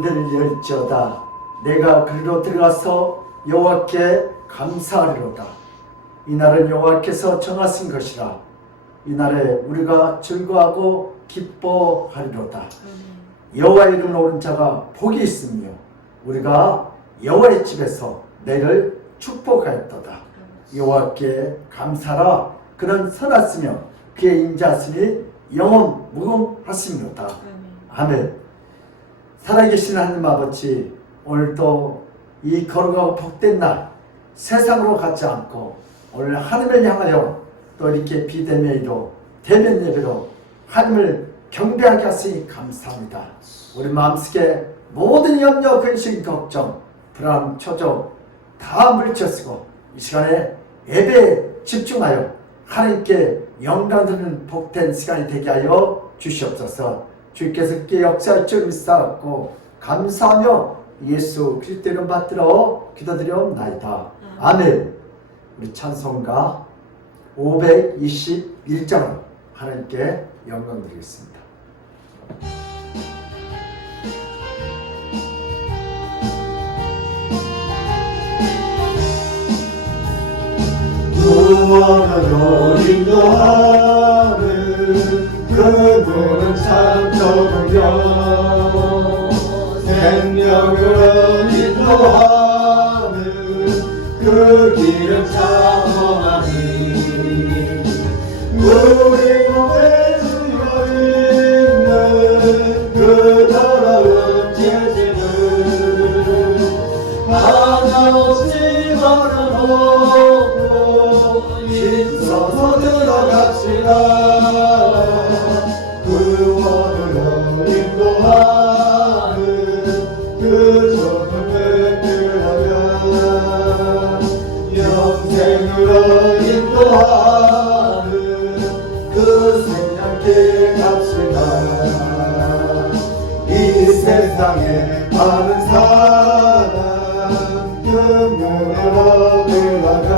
문들을 열지어다. 내가 그리로 들어가서 여호와께 감사하리로다. 이날은 여호와께서 정하신 것이라. 이날에 우리가 즐거워하고 기뻐하리로다. 여호와의 이름을 오른 자가 복이 있으며 우리가 여호와의 집에서 내를 축복하였도다. 여호와께 감사라. 그는 선하시며 그의 인자하심이 영원 무궁하시니로다. 아멘. 살아계신 하나님 아버지, 오늘도 이 거룩하고 복된 날 세상으로 가지 않고 오늘 하늘을 향하여 또 이렇게 비대면으로 대면 예배로 하나님을 경배하게 하시니 감사합니다. 우리 마음속에 모든 염려, 근심, 걱정, 불안, 초조 다 물리쳐쓰고 이 시간에 예배에 집중하여 하나님께 영광 드리는 복된 시간이 되게 하여 주시옵소서. 주께서 그렇게 역사할 줄 믿사옵고 감사하며 예수 그리스도 이름 받들어 기도드리옵나이다. 아멘. 우리 찬송가 521장으로 하나님께 영광 드리겠습니다. 구원으로 인도하는 그분은 참 좋으며 생명으로 인도하는 그 길은 참 험하니 우리 몸에 쓰여 있는 그 더러운 죄지는 하나없이 걸어놓고 힘써서 들어갑시다. 구원으로 인도하는 그 좁은 들어가 영생으로 인도하는 그 생명길 갑시다. 이 세상에 많은 사람 그 문으로 들어가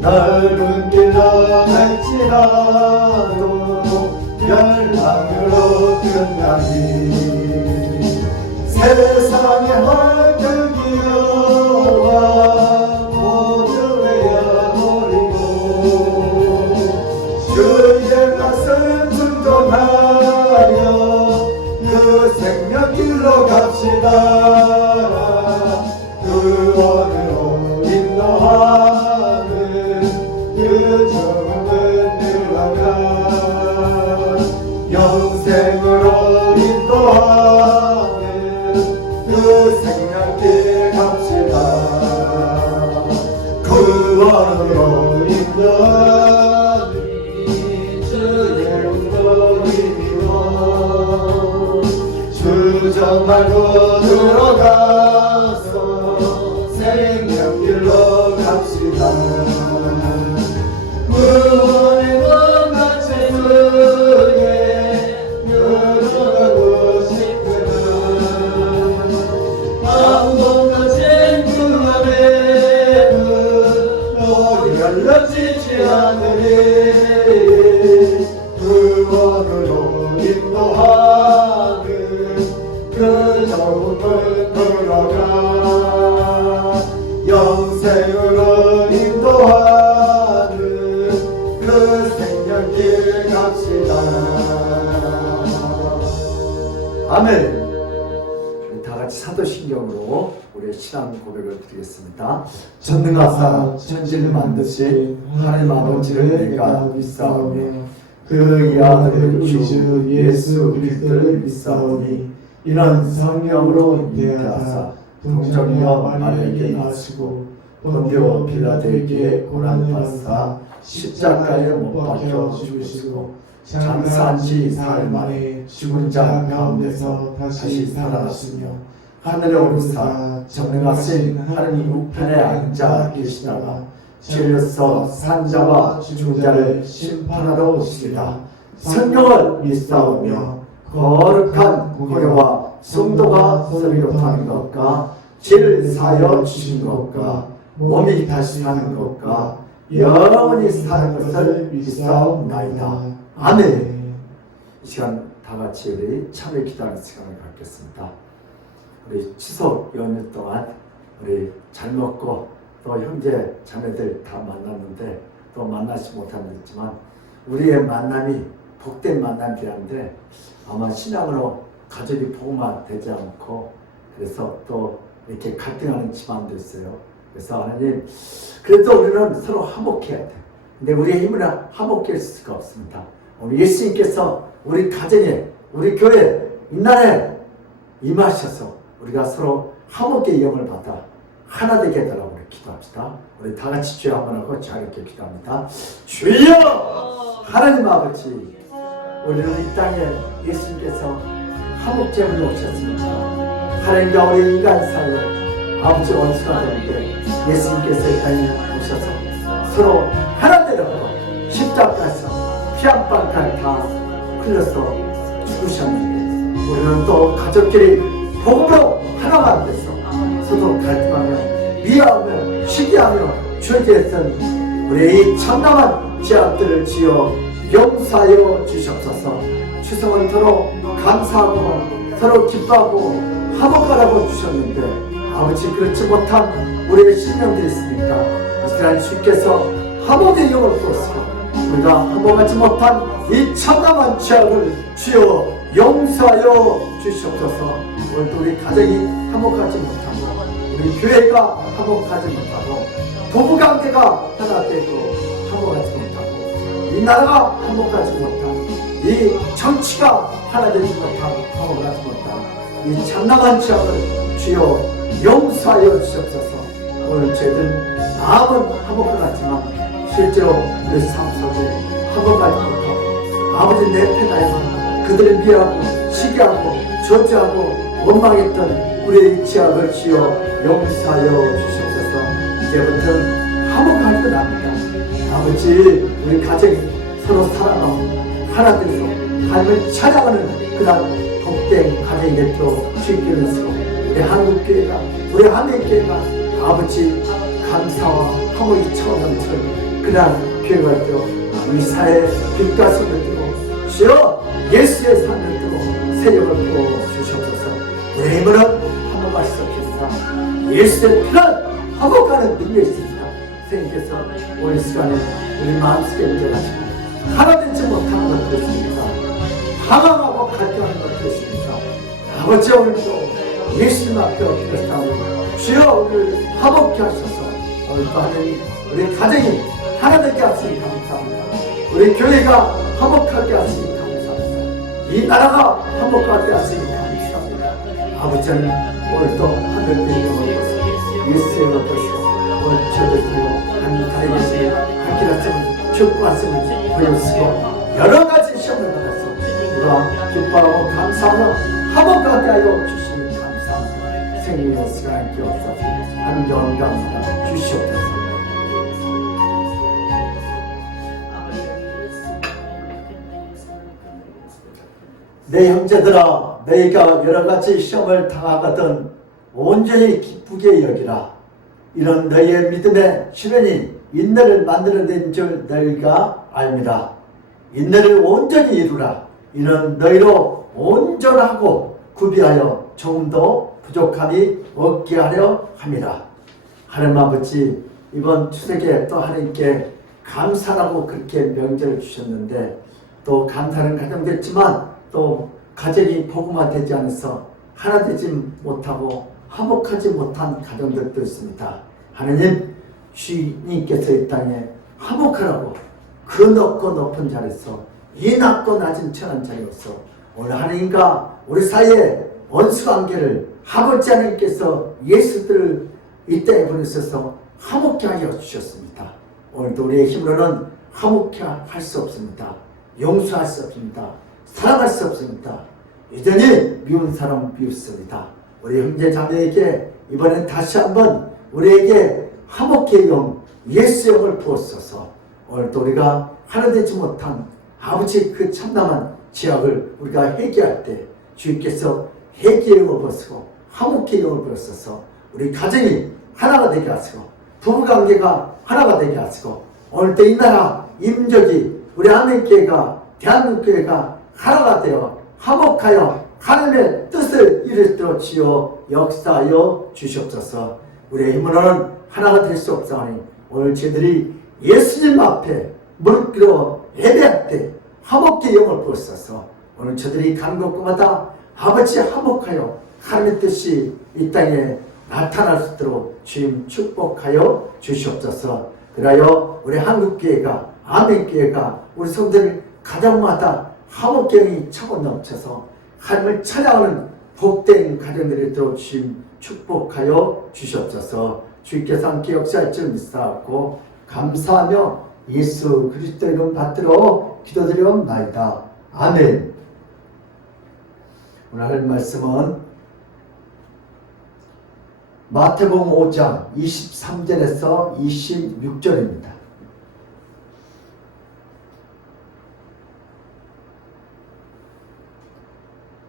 넓은 길로 갈지라도 열방으로 끝나니 세상의 헐떡이여와 모두 외워버리고 주의 뜻을 순종하여 그 생명길로 갑시다. 구원으로 인도하는 그 좁은 들어가 영생으로 인도하는 그 생명길 갑시다. 구원으로 인도하는 주의 인도이며 주정말고 들어가서 생명길로 갑시다. 구원의 먼 세상에 들어가고 싶으면 아무도 친구 안에는 너희 열려지지 않으리. 구원으로 인도하는 그 좁은 들어가 영생으로 인도하는 그 생명길 갑시다. 아멘. 다 같이 사도신경으로 우리의 신앙 고백을 드리겠습니다. 전능하사 천지를 만드신 하나님 아버지를 내가 믿사오며 그 아들 주 예수 그리스도를 믿사오니 이는 성령으로 잉태하사 동정녀 마리아에게 나시고 본디오 빌라도에게 고난을 받사 십자가에 못 박혀 죽으시고 장사한 지 사흘 만에 죽은 자 가운데서 다시 살아나시며 하늘에 오르사 전능하신 하나님 우편에 앉아 계시다가 죄로서 산자와 죽은 자를 심판하러 오시리라. 성령을 믿사오며 거룩한 고려와 성도가 서로 하는 것과 죄를 사하여 주신 것과 몸이 다시 사는 것과 영원히 사는 것을 믿사옵나이다. 아멘. 이 시간 다 같이 우리 참여 기도하는 시간을 갖겠습니다. 우리 추석 연휴 동안 우리 잘 먹고 또 형제 자매들 다 만났는데 또 만나지 못했지만 우리의 만남이 복된 만남이라는데 아마 신앙으로 가족이 복음화되지 않고 그래서 또 이렇게 갈등하는 집안도 있어요. 그래서 하나님 그래도 우리는 서로 화목해야 돼. 근데 우리의 힘으로 화목할 수가 없습니다. 오늘 예수님께서 우리 가정에 우리 교회 이날에 임하셔서 우리가 서로 화목의 영을 받아 하나 되게 해달라고 우리 기도합시다. 우리 다 같이 주여 한번 하고 자유롭게 기도합니다. 주여 하나님 아버지 우리는 이 땅에 예수님께서 화목제물로 오셨습니다. 하나님과 우리 인간 사이에 아버지 원수가 되는데 예수님께서 이 땅에 오셔서 서로 하나 되라고 십자가에서 피 한 방울 다 흘려서 죽으셨는데 우리는 또 가족끼리 복음으로 하나만 돼서 서로 갈등하며 미워하며 시기하며 죄지했던 우리의 이 참담한 죄악들을 지어 용서하여 주시옵소서. 추석은 서로 감사하고 서로 기뻐하고 화목하라고 주셨는데 아버지 그렇지 못한 우리의 신령들이 있으니까 이스라엘 주께서 화목의 영을 부었으며 우리가 화목하지 못한 이 참담한 죄악을 주여 용서하여 주시옵소서. 오늘도 우리 가정이 화목하지 못하고 우리 교회가 화목하지 못하고 부부관계가 하나 되고 화목하지 못하고 이 나라가 화목하지 못한 이 정치가 하나 되지 못하고 화목하지 못한 이 참담한 죄악을 주여 용서하여 주시옵소서. 오늘 저희들 마음은 화목을 하지만 실제로 우리 삶 속에 화목하지 못하고 아버지 내 편에서 그들을 미워하고 시기하고 저주하고 원망했던 우리의 죄악을 주여 용서하여 주시옵소서. 이제부터는 화목할 것 합니다. 아버지 우리 가정이 서로 사랑하고 하나 되어서 하나님을 찬양하는 그런 복된 가정이 되도록 주님께 서로 우리 한국교회가 우리 한국교회가 아버지 감사와 화목이 차오르는 그런 교회가 되어 이 사회의 빛가슴을 뜨고 주여 예수의 삶을 뜨고 세력을 부어 주시옵소서. 우리 힘으로 화목할 수 없습니다. 예수의 피는 화목하는 능력이 있습니다. 선생님께서 오늘 시간에 우리 마음속에 얹어가시고 하나 되지 못하는 것도 있습니다. 방황하고 갈등하는 것도 있습니다. 아버지 오늘도 예수님 앞에 엎드렸다고 주여 우리를 화목케 하셔서 오늘도 하나님 우리 가정이 하나 되게 하시니 감사합니다. 우리 교회가 화목하게 하시니 감사합니다. 이 나라가 화목하게 하시니 감사합니다. 아버지는 오늘도 하늘의 영광을 보시고 예수의 영광을 오늘 저들도 하나님 다리 계시니 함께하시는 축복하시는 보여주시고 여러 가지 시험을 받아서 우리가 기뻐하고 감사하며 화목하게 하여 주시니 감사합니다. 생명의 시간 함께 없어서 한경 감사 주시옵소서. 내 형제들아 너희가 여러가지 시험을 당하거든 온전히 기쁘게 여기라. 이런 너희의 믿음의 시련이 인내를 만들어낸 줄 너희가 알미라. 인내를 온전히 이루라. 이는 너희로 온전하고 구비하여 조금도 부족함이 없게 하려 함이라. 하나님 아버지 이번 추석에 또 하나님께 감사라고 그렇게 명절을 주셨는데 또 감사는 가정됐지만 또 가정이 복음화되지 않아서 하나 되지 못하고 화목하지 못한 가정들도 있습니다. 하나님 주님께서 이 땅에 화목하라고 그 높고 높은 자리에서 이 낮고 낮은 천한 자리에서 오늘 하나님과 우리 사이에 원수관계를 아버지 하나님께서 예수들을 이 땅에 보내셔서 화목케 하여 주셨습니다. 오늘도 우리의 힘으로는 화목케 할 수 없습니다. 용서할 수 없습니다. 사랑할 수 없습니다. 여전히 미운 사람 미웠습니다. 우리 형제 자매에게 이번엔 다시 한번 우리에게 화목의 영 예수 영을 부었소서. 오늘도 우리가 하나 되지 못한 아버지 그 참담한 죄악을 우리가 회개할 때 주님께서 회개의 영을 부으시고 화목의 영을 부으셔서 우리 가정이 하나가 되게 하시고 부부관계가 하나가 되게 하시고 오늘도 이 나라 임족이 우리 한국교회가 대한민국교회가 하나가 되어 화목하여 하나님의 뜻을 이루도록 주여 역사하여 주시옵소서. 우리의 힘으로는 하나가 될 수 없사오니 오늘 저희들이 예수님 앞에 무릎 꿇어 예배할 때 화목의 영을 부으소서. 오늘 저들이 가는 곳마다 아버지 화목하여 하나님의 뜻이 이 땅에 나타날 수 있도록 주님 축복하여 주시옵소서. 그리하여 우리 한국교회가 아멘교회가 우리 성도들 가정마다 화목경이 차고 넘쳐서 하나님을 찬양하는 복된 가정들이 있도록 주님 축복하여 주시옵소서. 주께서 함께 역사할 줄 믿사옵고 감사하며 예수 그리스도 이름 받들어 기도드리옵나이다. 아멘. 오늘 할 말씀은 마태복음 5장 23절에서 26절입니다.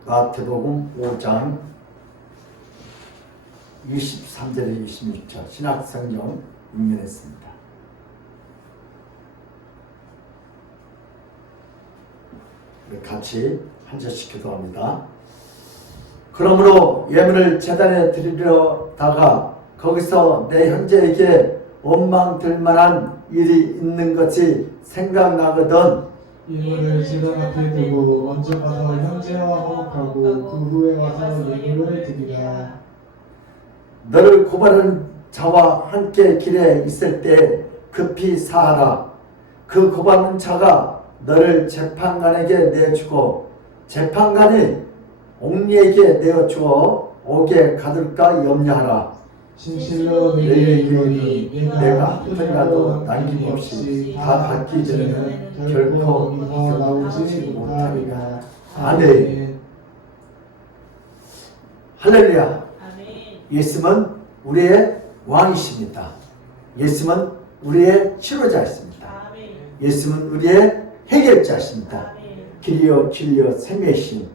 마태복음 5장 23절에 26절 신약성경 인면했습니다. 같이 한 절씩 기도합니다. 그러므로 예물을 제단에 드리려다가 거기서 내 형제에게 원망 들 만한 일이 있는 것이 생각나거든 예물을 제단 앞에 두고 먼저 가서 형제와 화목하고 그 후에 와서 예물을 드리라. 너를 고발하는 자와 함께 길에 있을 때 급히 사하라. 그 고발하는 자가 너를 재판관에게 내주고 재판관이 옥리에게 내어주어 옥에 가둘까 염려하라. 진실로 내게 이르노니 내가 한 푼이라도 남김없이 다 받기 전에는 결코 이거 나오지 못하리라. 아멘. 할렐루야. 아멘. 예수는 우리의 왕이십니다. 예수는 우리의 치료자이십니다. 아멘. 예수는 우리의 해결자이십니다. 아멘. 길이요 진리요 생명이신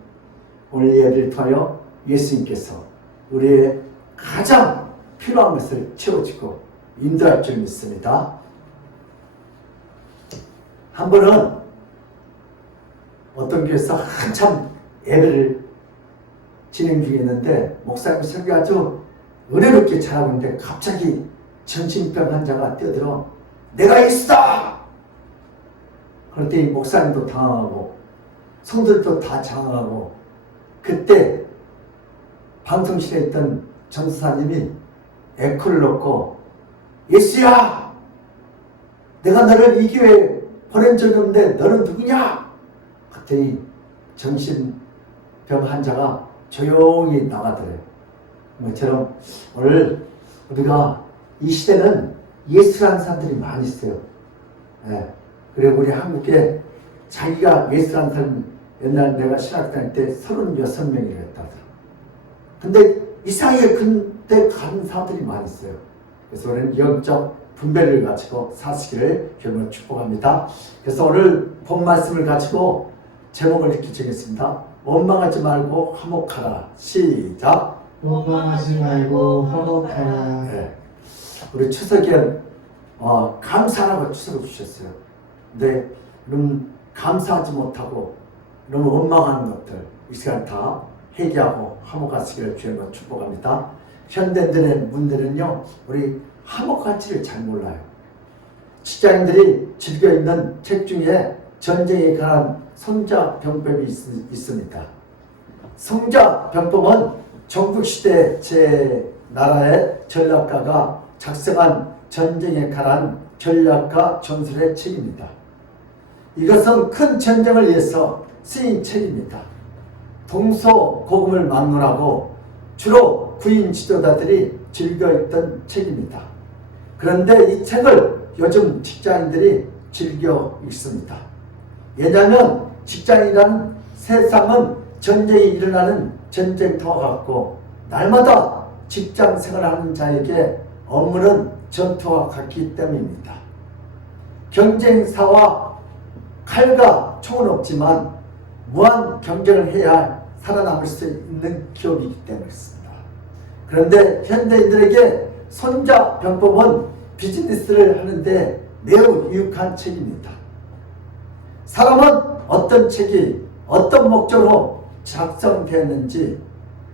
오늘 예배를 통하여 예수님께서 우리의 가장 필요한 것을 채워주고 인도할 줄 믿습니다. 한 번은 어떤 교회에서 한참 예배를 진행 중에 있는데 목사님 설교 아주 은혜롭게 잘하고 있는데 갑자기 정신병 환자가 뛰어들어 내가 예수다! 그랬더니 목사님도 당황하고 성도들도 다 당황하고 그때 방송실에 있던 전사님이 에코를 넣고 예수야! 내가 너를 이 교회에 보낸 적이 없는데 너는 누구냐? 그랬더니 정신병 환자가 조용히 나가더래요. 뭐처럼 오늘 우리가 이 시대는 예수라는 사람들이 많이 있어요. 예. 그리고 우리 한국에 자기가 예수라는 사람 옛날 내가 신학 다닐 때 36명이라 했다더라. 근데 이상하게 근데 가는 사람들이 많이 있어요. 그래서 우리는 영적 분별을 가지고 사시기를 주님으로 축복합니다. 그래서 오늘 본 말씀을 가지고 제목을 이렇게 정했습니다. 원망하지 말고 화목하라. 시작. 원망하지 말고 화목하라. 네. 우리 추석에 감사하라고 추석을 주셨어요. 근데 이런 감사하지 못하고 너무 원망하는 것들 이 시간 다 회개하고 화목하시기를 주님으로 축복합니다. 현대인들의 문제는요, 우리 화목할지를 잘 몰라요. 직장인들이 즐겨 읽는 책 중에 전쟁에 관한 성자병법이 있습니다. 성자병법은 전국시대 제 나라의 전략가가 작성한 전쟁에 관한 전략가 전술의 책입니다. 이것은 큰 전쟁을 위해서 쓰인 책입니다. 동서고금을 막론하고 주로 구인 지도자들이 즐겨 읽던 책입니다. 그런데 이 책을 요즘 직장인들이 즐겨 읽습니다. 왜냐하면 직장이라는 세상은 전쟁이 일어나는 전쟁터와 같고 날마다 직장 생활하는 자에게 업무는 전투와 같기 때문입니다. 경쟁사와 칼과 총은 없지만 무한 경쟁을 해야 살아남을 수 있는 기업이기 때문이었습니다. 그런데 현대인들에게 손자병법은 비즈니스를 하는데 매우 유익한 책입니다. 사람은 어떤 책이 어떤 목적으로 작성되었는지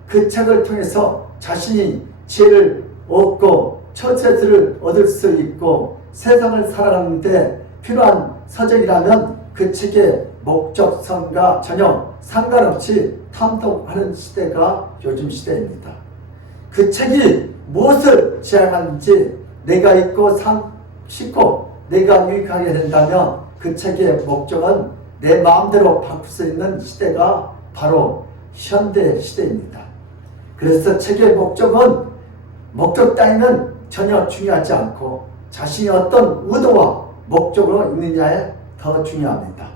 그 책을 통해서 자신이 지혜를 얻고 처세술을 얻을 수 있고 세상을 살아가는데 필요한 서적이라면 그 책의 목적성과 전혀 상관없이 탐독하는 시대가 요즘 시대입니다. 그 책이 무엇을 지향하는지 내가 읽고 내가 유익하게 된다면 그 책의 목적은 내 마음대로 바꿀 수 있는 시대가 바로 현대 시대입니다. 그래서 책의 목적 따위는 전혀 중요하지 않고 자신이 어떤 의도와 목적으로 있느냐에 더 중요합니다.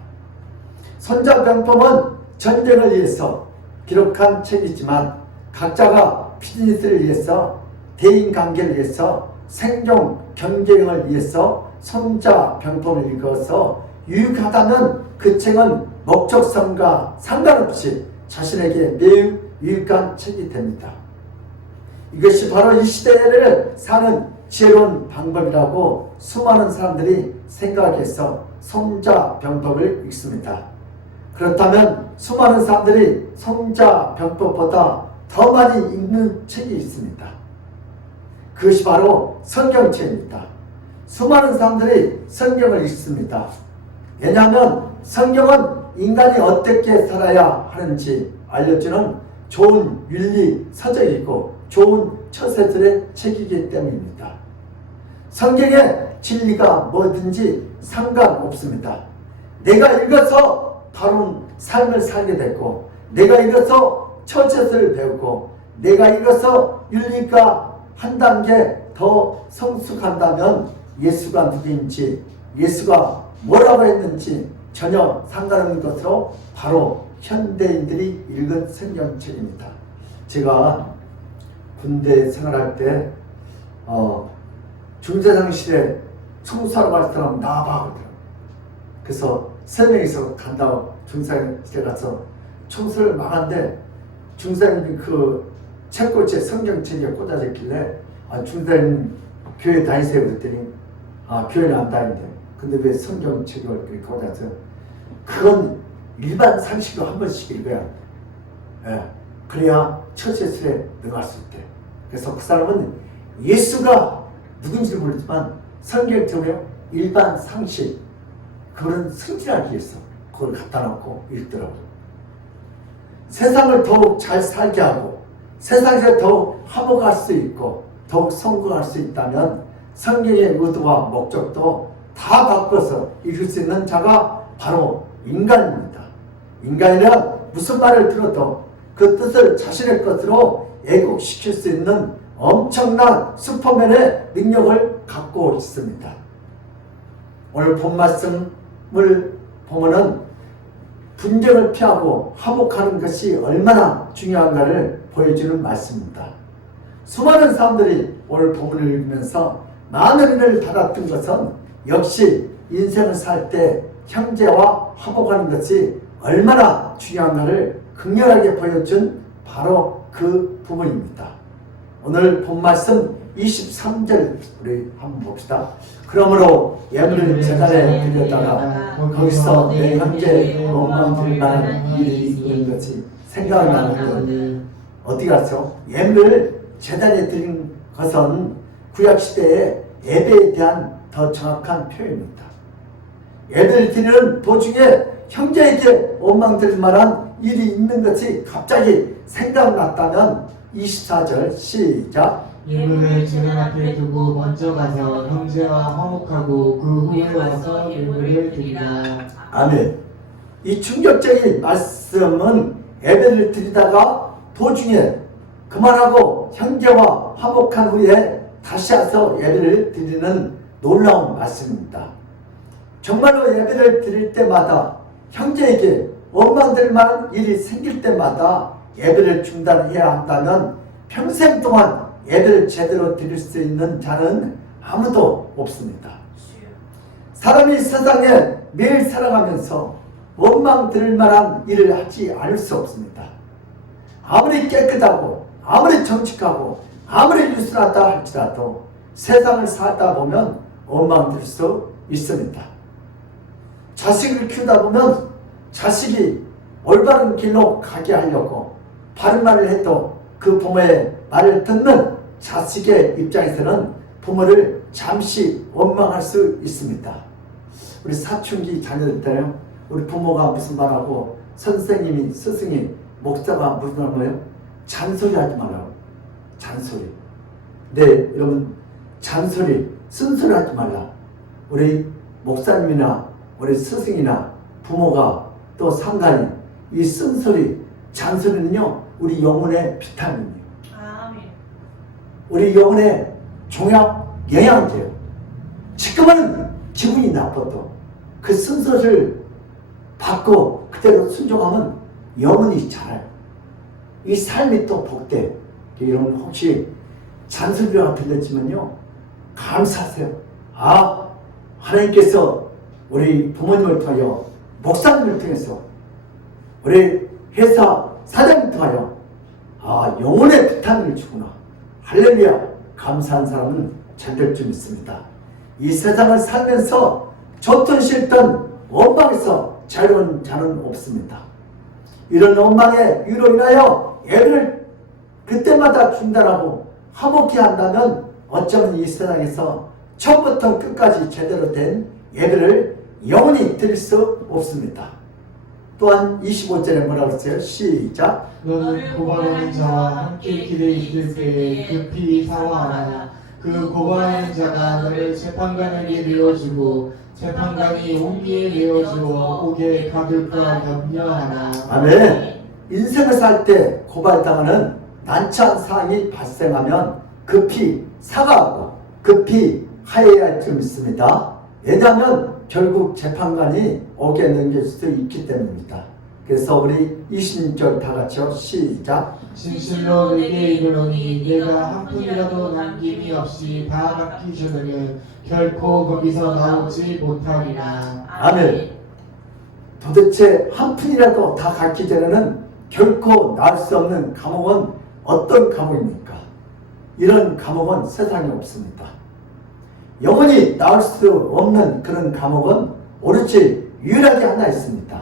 손자병법은 전쟁을 위해서 기록한 책이지만 각자가 비즈니스를 위해서 대인관계를 위해서 생존 경쟁을 위해서 손자병법을 읽어서 유익하다면 그 책은 목적성과 상관없이 자신에게 매우 유익한 책이 됩니다. 이것이 바로 이 시대를 사는 지혜로운 방법이라고 수많은 사람들이 생각해서 손자병법을 읽습니다. 그렇다면 수많은 사람들이 손자병법보다 더 많이 읽는 책이 있습니다. 그것이 바로 성경책입니다. 수많은 사람들이 성경을 읽습니다. 왜냐하면 성경은 인간이 어떻게 살아야 하는지 알려주는 좋은 윤리 서적이고 좋은 처세술의 책이기 때문입니다. 성경의 진리가 뭐든지 상관없습니다. 내가 읽어서 바른 삶을 살게 됐고 내가 읽어서 처세술을 배우고 내가 읽어서 윤리가 한 단계 더 성숙한다면 예수가 누구인지 예수가 뭐라고 했는지 전혀 상관없는 것으로 바로 현대인들이 읽은 성경책입니다. 제가 군대 생활할 때 중대장실에 청소하러 갈 사람 나와봐 하거든요. 그래서 3명이서 간다고 중대장실에 가서 청소를 막 하는데 중대장님이 그 책꽂이에 성경책이 꽂아져 있길래 중대장님 교회 다니세요 그랬더니 교회는 안 다닌대. 근데 왜 성경책을 이렇게 꽂아서 그건 일반 상식으로 한 번씩 읽어야 합니다. 예. 그래야 처세술에 들어갈 수 있대. 그래서 그 사람은 예수가 누군지 모르지만 성경 때문에 일반 상식 그거는 승진하기 위해서 그걸 갖다 놓고 읽더라고요. 세상을 더욱 잘 살게 하고 세상에서 더욱 화목할 수 있고 더욱 성공할 수 있다면 성경의 의도와 목적도 다 바꿔서 읽을 수 있는 자가 바로 인간입니다. 인간이란 무슨 말을 들어도 그 뜻을 자신의 것으로 애국시킬 수 있는 엄청난 슈퍼맨의 능력을 갖고 있습니다. 오늘 본 말씀을 보면은 분쟁을 피하고 화목하는 것이 얼마나 중요한가를 보여주는 말씀입니다. 수많은 사람들이 오늘 본문을 읽으면서 많은 은혜를 받았던 것은 역시 인생을 살 때 형제와 화목하는 것이 얼마나 중요한가를 극렬하게 보여준 바로 그 부분입니다. 오늘 본 말씀 23절 우리 한번 봅시다. 그러므로 예물을 제단에 드렸다가 거기서 내 형제 원망 만한 일이 있는 것이 생각나는 어디 가서 예물을 제단에 드린 것은 구약시대의 예배에 대한 더 정확한 표현입니다. 예배를 드리는 도중에 형제에게 원망될 만한 일이 있는 것이 갑자기 생각났다면 24절 시작. 예물을 제단 앞에 두고 먼저 가서 형제와 화목하고 그 후에 와서 예물을 드리라. 아멘. 이 충격적인 말씀은 예배를 드리다가 도중에 그만하고 형제와 화목한 후에 다시 와서 예배를 드리는 놀라운 말씀입니다. 정말로 예배를 드릴 때마다 형제에게 원망될 만한 일이 생길 때마다 예배를 중단해야 한다면 평생 동안 예배를 제대로 드릴 수 있는 자는 아무도 없습니다. 사람이 세상에 매일 살아가면서 원망 들을 만한 일을 하지 않을 수 없습니다. 아무리 깨끗하고 아무리 정직하고 아무리 유순하다 할지라도 세상을 살다 보면 원망 들 수 있습니다. 자식을 키우다 보면 자식이 올바른 길로 가게 하려고 바른 말을 해도 그 부모의 말을 듣는 자식의 입장에서는 부모를 잠시 원망할 수 있습니다. 우리 사춘기 자녀들 때는 우리 부모가 무슨 말하고 선생님이, 스승이, 목사가 무슨 말하고요? 잔소리하지 말라고. 잔소리. 네, 여러분, 잔소리, 쓴소리하지 말라. 우리 목사님이나 우리 스승이나 부모가 또 상관이 이 쓴소리, 잔소리는요 우리 영혼의 비타민이에요. 아멘. 우리 영혼의 종합 영양제예요. 지금은 기분이 나빠도 그 쓴소리를 받고 그대로 순종하면 영혼이 자라요. 이 삶이 또 복돼. 여러분 혹시 잔소리가 들렸지만요 감사하세요. 아, 하나님께서 우리 부모님을 통하여, 목사님을 통해서, 우리 회사 사장님을 통하여 아, 영혼의 비타민을 주구나. 할렐루야. 감사한 사람은 자격증이 있습니다. 이 세상을 살면서 좋든 싫든 원망에서 자유로운 자는 없습니다. 이런 원망의 위로 인하여 애를 그때마다 중단하고 화목해 한다면 어쩌면 이 세상에서 처음부터 끝까지 제대로 된 예배를 영원히 드릴 수 없습니다. 또한 25절에 뭐라고 했어요? 시작. 너는 고발하는 자와 함께 길에 있을 때에 급히 사과하라. 그 고발하는 자가 너를 재판관에게 내어주고 재판관이 옹기에 내어주어 옥에 가둘까 염려하라. 아멘. 인생을 살 때 고발당하는 난처한 사항이 발생하면 급히 사과하고 급히 하해야 할 점 있습니다. 왜냐하면 결국 재판관이 옥에 넘길 수도 있기 때문입니다. 그래서 우리 26절 다 같이요. 시작. 진실로 내게 이르노니 내가 한 푼이라도 남김이 없이 다 갚기 전에는 결코 거기서 나오지 못하리라. 아멘. 도대체 한 푼이라도 다 갚기 전에는 결코 나올 수 없는 감옥은 어떤 감옥입니까? 이런 감옥은 세상에 없습니다. 영원히 나올 수 없는 그런 감옥은 오로지 유일하게 하나 있습니다.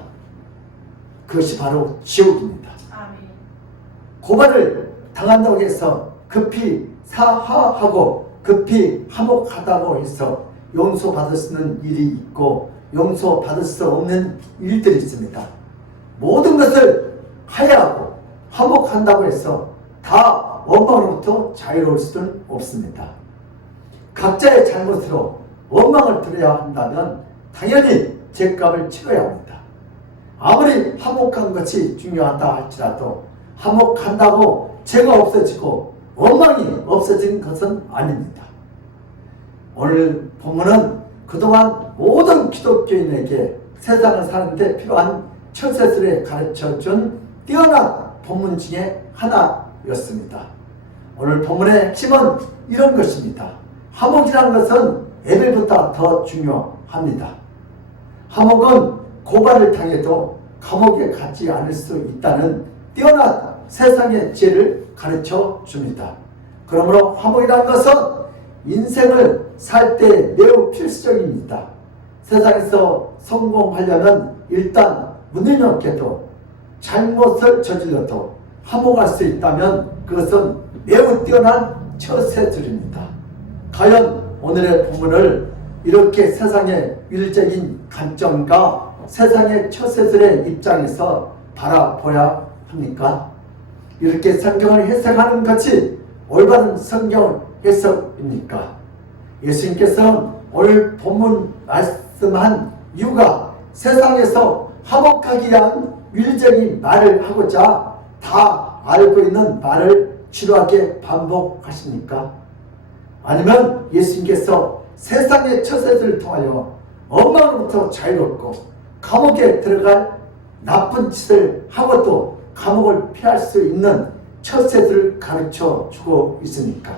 그것이 바로 지옥입니다. 아멘. 고발을 당한다고 해서 급히 사하하고 급히 화목하다고 해서 용서받을 수 있는 일이 있고 용서받을 수 없는 일들이 있습니다. 모든 것을 하야하고 화목한다고 해서 다 원망으로부터 자유로울 수는 없습니다. 각자의 잘못으로 원망을 들어야 한다면 당연히 죄값을 치러야 합니다. 아무리 화목한 것이 중요하다 할지라도 화목한다고 죄가 없어지고 원망이 없어진 것은 아닙니다. 오늘 본문은 그동안 모든 기독교인에게 세상을 사는데 필요한 처세술에 가르쳐준 뛰어난 본문 중에 하나였습니다. 오늘 본문의 핵심은 이런 것입니다. 화목이라는 것은 예배보다 더 중요합니다. 화목은 고발을 당해도 감옥에 가지 않을 수 있다는 뛰어난 세상의 지혜를 가르쳐 줍니다. 그러므로 화목이라는 것은 인생을 살 때 매우 필수적입니다. 세상에서 성공하려면 일단 문제없게도 잘못을 저질러도 화목할 수 있다면 그것은 매우 뛰어난 처세술입니다. 과연 오늘의 본문을 이렇게 세상의 윤리적인 관점과 세상의 처세술의 입장에서 바라봐야 합니까? 이렇게 성경을 해석하는 것이 올바른 성경 해석입니까? 예수님께서는 오늘 본문 말씀한 이유가 세상에서 화목하기 위한 윤리적인 말을 하고자 다 알고 있는 말을 지루하게 반복하십니까? 아니면 예수님께서 세상의 처세들을 통하여 원망으로부터 자유롭고 감옥에 들어갈 나쁜 짓을 하고도 감옥을 피할 수 있는 처세들을 가르쳐 주고 있으니까?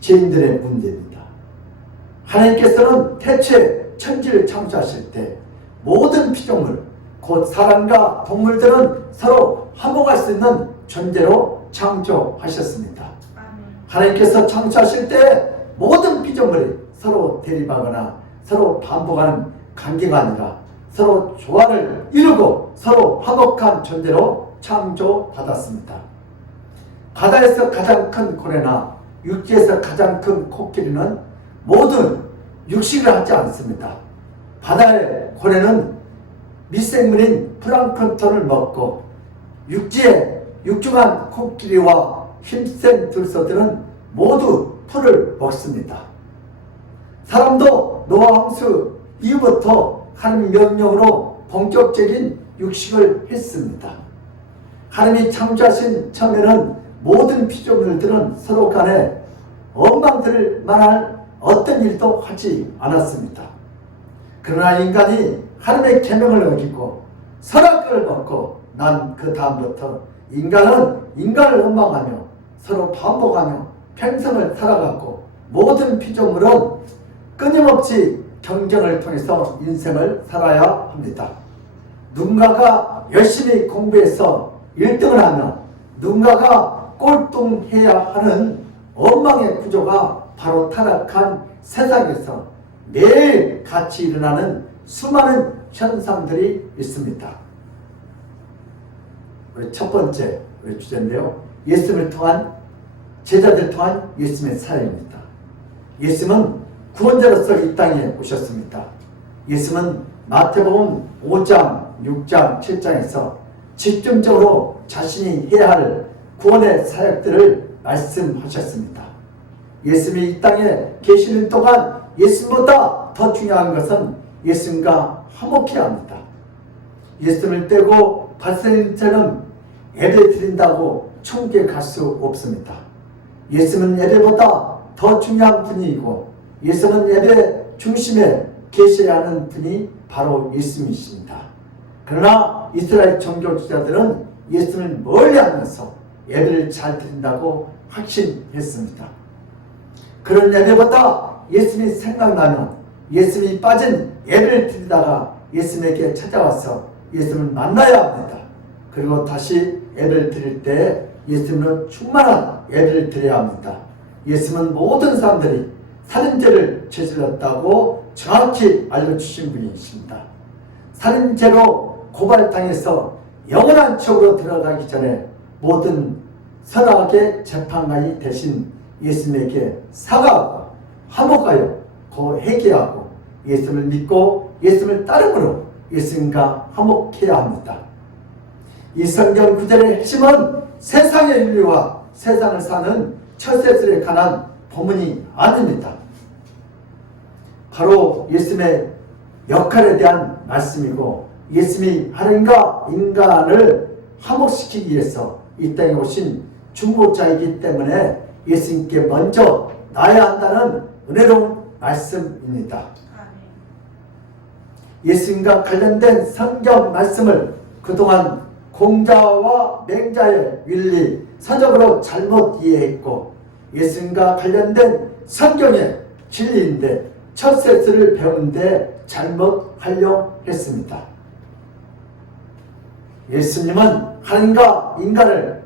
죄인들의 문제입니다. 하나님께서는 태초에 천지를 창조하실 때 모든 피조물, 곧 사람과 동물들은 서로 화목할 수 있는 존재로 창조하셨습니다. 하나님께서 창조하실 때 모든 피조물이 서로 대립하거나 서로 반복하는 관계가 아니라 서로 조화를 이루고 서로 화목한 존재로 창조받았습니다. 바다에서 가장 큰 고래나 육지에서 가장 큰 코끼리는 모두 육식을 하지 않습니다. 바다의 고래는 미생물인 플랑크톤을 먹고 육지의 육중한 코끼리와 힘센 들소들은 모두 풀을 먹습니다. 사람도 노아 홍수 이후부터 하나님 명령으로 본격적인 육식을 했습니다. 하나님이 창조하신 처음에는 모든 피조물들은 서로 간에 원망될 만한 어떤 일도 하지 않았습니다. 그러나 인간이 하나님의 계명을 어기고 선악과를 먹고 난 그 다음부터 인간은 인간을 원망하며 서로 반복하며 평생을 살아갔고 모든 피조물은 끊임없이 경쟁을 통해서 인생을 살아야 합니다. 누군가가 열심히 공부해서 1등을 하며 누군가가 꼴등해야 하는 원망의 구조가 바로 타락한 세상에서 매일 같이 일어나는 수많은 현상들이 있습니다. 우리 첫 번째 우리 주제인데요. 예수님을 통한 제자들 통한 예수님의 사역입니다. 예수님은 구원자로서 이 땅에 오셨습니다. 예수님은 마태복음 5장, 6장, 7장에서 집중적으로 자신이 해야 할 구원의 사역들을 말씀하셨습니다. 예수님이 이 땅에 계시는 동안 예수님보다 더 중요한 것은 예수님과 화목해야 합니다. 예수님을 떼고 바리새인처럼 예배 드린다고 천국에 갈 수 없습니다. 예수님은 예배보다 더 중요한 분이고 예수님은 예배 중심에 계셔야 하는 분이 바로 예수님이십니다. 그러나 이스라엘 종교 지도자들은 예수님을 멀리 하면서 예배를 잘 드린다고 확신했습니다. 그런 예배보다 예수님이 생각나면 예수님이 빠진 예배를 드리다가 예수님에게 찾아와서 예수님을 만나야 합니다. 그리고 다시 예배를 드릴 때 예수님은 충만한 예배를 드려야 합니다. 예수님은 모든 사람들이 살인죄를 저질렀다고 정확히 알려주신 분이십니다. 살인죄로 고발당해서 영원한 지옥으로 들어가기 전에 모든 선악의 재판관이 되신 예수님에게 사과하고 화목하여 회개하고 예수님을 믿고 예수님을 따름으로 예수님과 화목해야 합니다. 이 성경 구절의 핵심은 세상의 인류와 세상을 사는 처세술에 관한 본문이 아닙니다. 바로 예수님의 역할에 대한 말씀이고 예수님이 하나님과 인간을 화목시키기 위해서 이 땅에 오신 중보자이기 때문에 예수님께 먼저 나아야 한다는 은혜로운 말씀입니다. 예수님과 관련된 성경 말씀을 그동안 공자와 맹자의 윤리, 서적으로 잘못 이해했고 예수님과 관련된 성경의 진리인데 첫 세수를 배우는데 잘못 활용했습니다. 예수님은 하나님과 인간을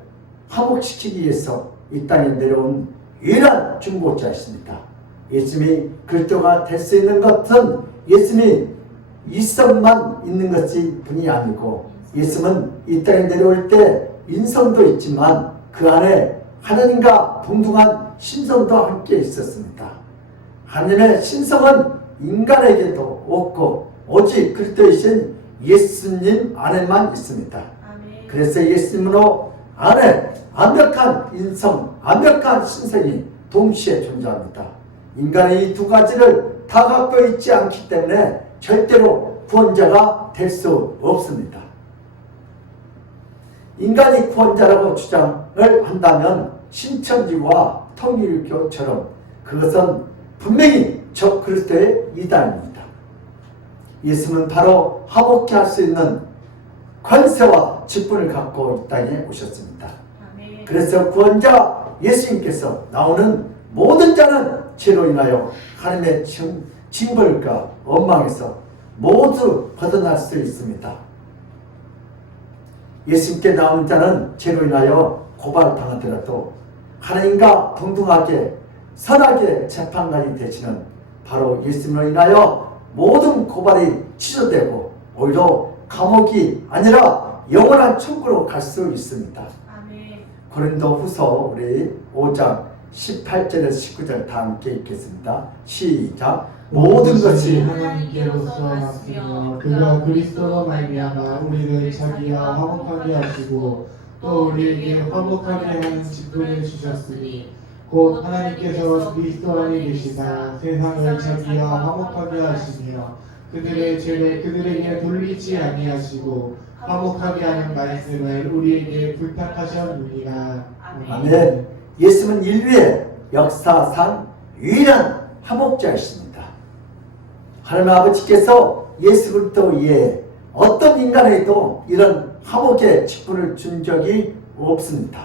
화목시키기 위해서 이 땅에 내려온 유일한 중보자이십니다. 예수님이 그리스도가 될 수 있는 것은 예수님이 이성만 있는 것이 분이 아니고 예수님은 이 땅에 내려올 때 인성도 있지만 그 안에 하나님과 동등한 신성도 함께 있었습니다. 하나님의 신성은 인간에게도 없고 오직 그리스도이신 예수님 안에만 있습니다. 그래서 예수님으로 안에 완벽한 인성, 완벽한 신성이 동시에 존재합니다. 인간이 이 두 가지를 다 갖고 있지 않기 때문에 절대로 구원자가 될 수 없습니다. 인간이 구원자라고 주장을 한다면 신천지와 통일교처럼 그것은 분명히 저 그리스도의 이단입니다. 예수는 바로 화목케 할 수 있는 권세와 직분을 갖고 이 땅에 오셨습니다. 그래서 구원자 예수님께서 나오는 모든 자는 죄로 인하여 하나님의 징벌과 원망에서 모두 벗어날 수 있습니다. 예수님께 나온 자는 죄로 인하여 고발당하더라도 하나님과 동등하게 선하게 재판관이 되시는 바로 예수님으로 인하여 모든 고발이 취소되고 오히려 감옥이 아니라 영원한 천국으로 갈 수 있습니다. 아멘. 고린도후서 우리 5장 18절에서 19절 다 함께 읽겠습니다. 시작. 모든 것이 하나님께로서 왔으며 그가 그리스도로 말미암아 우리를 자기와 화목하게 하시고 또 우리에게 화목하게 하는 직분을 주셨으니 곧 하나님께서 그리스도 안에 계시사 세상을 자기와 화목하게 하시며 그들의 죄를 그들에게 돌리지 아니하시고 화목하게 하는 말씀을 우리에게 부탁하셨느니라. 아멘. 예수는 인류의 역사상 유일한 화목자이십니다. 하나님 아버지께서 예수 그리스도 위에 어떤 인간에게도 이런 화목의 직분을 준 적이 없습니다.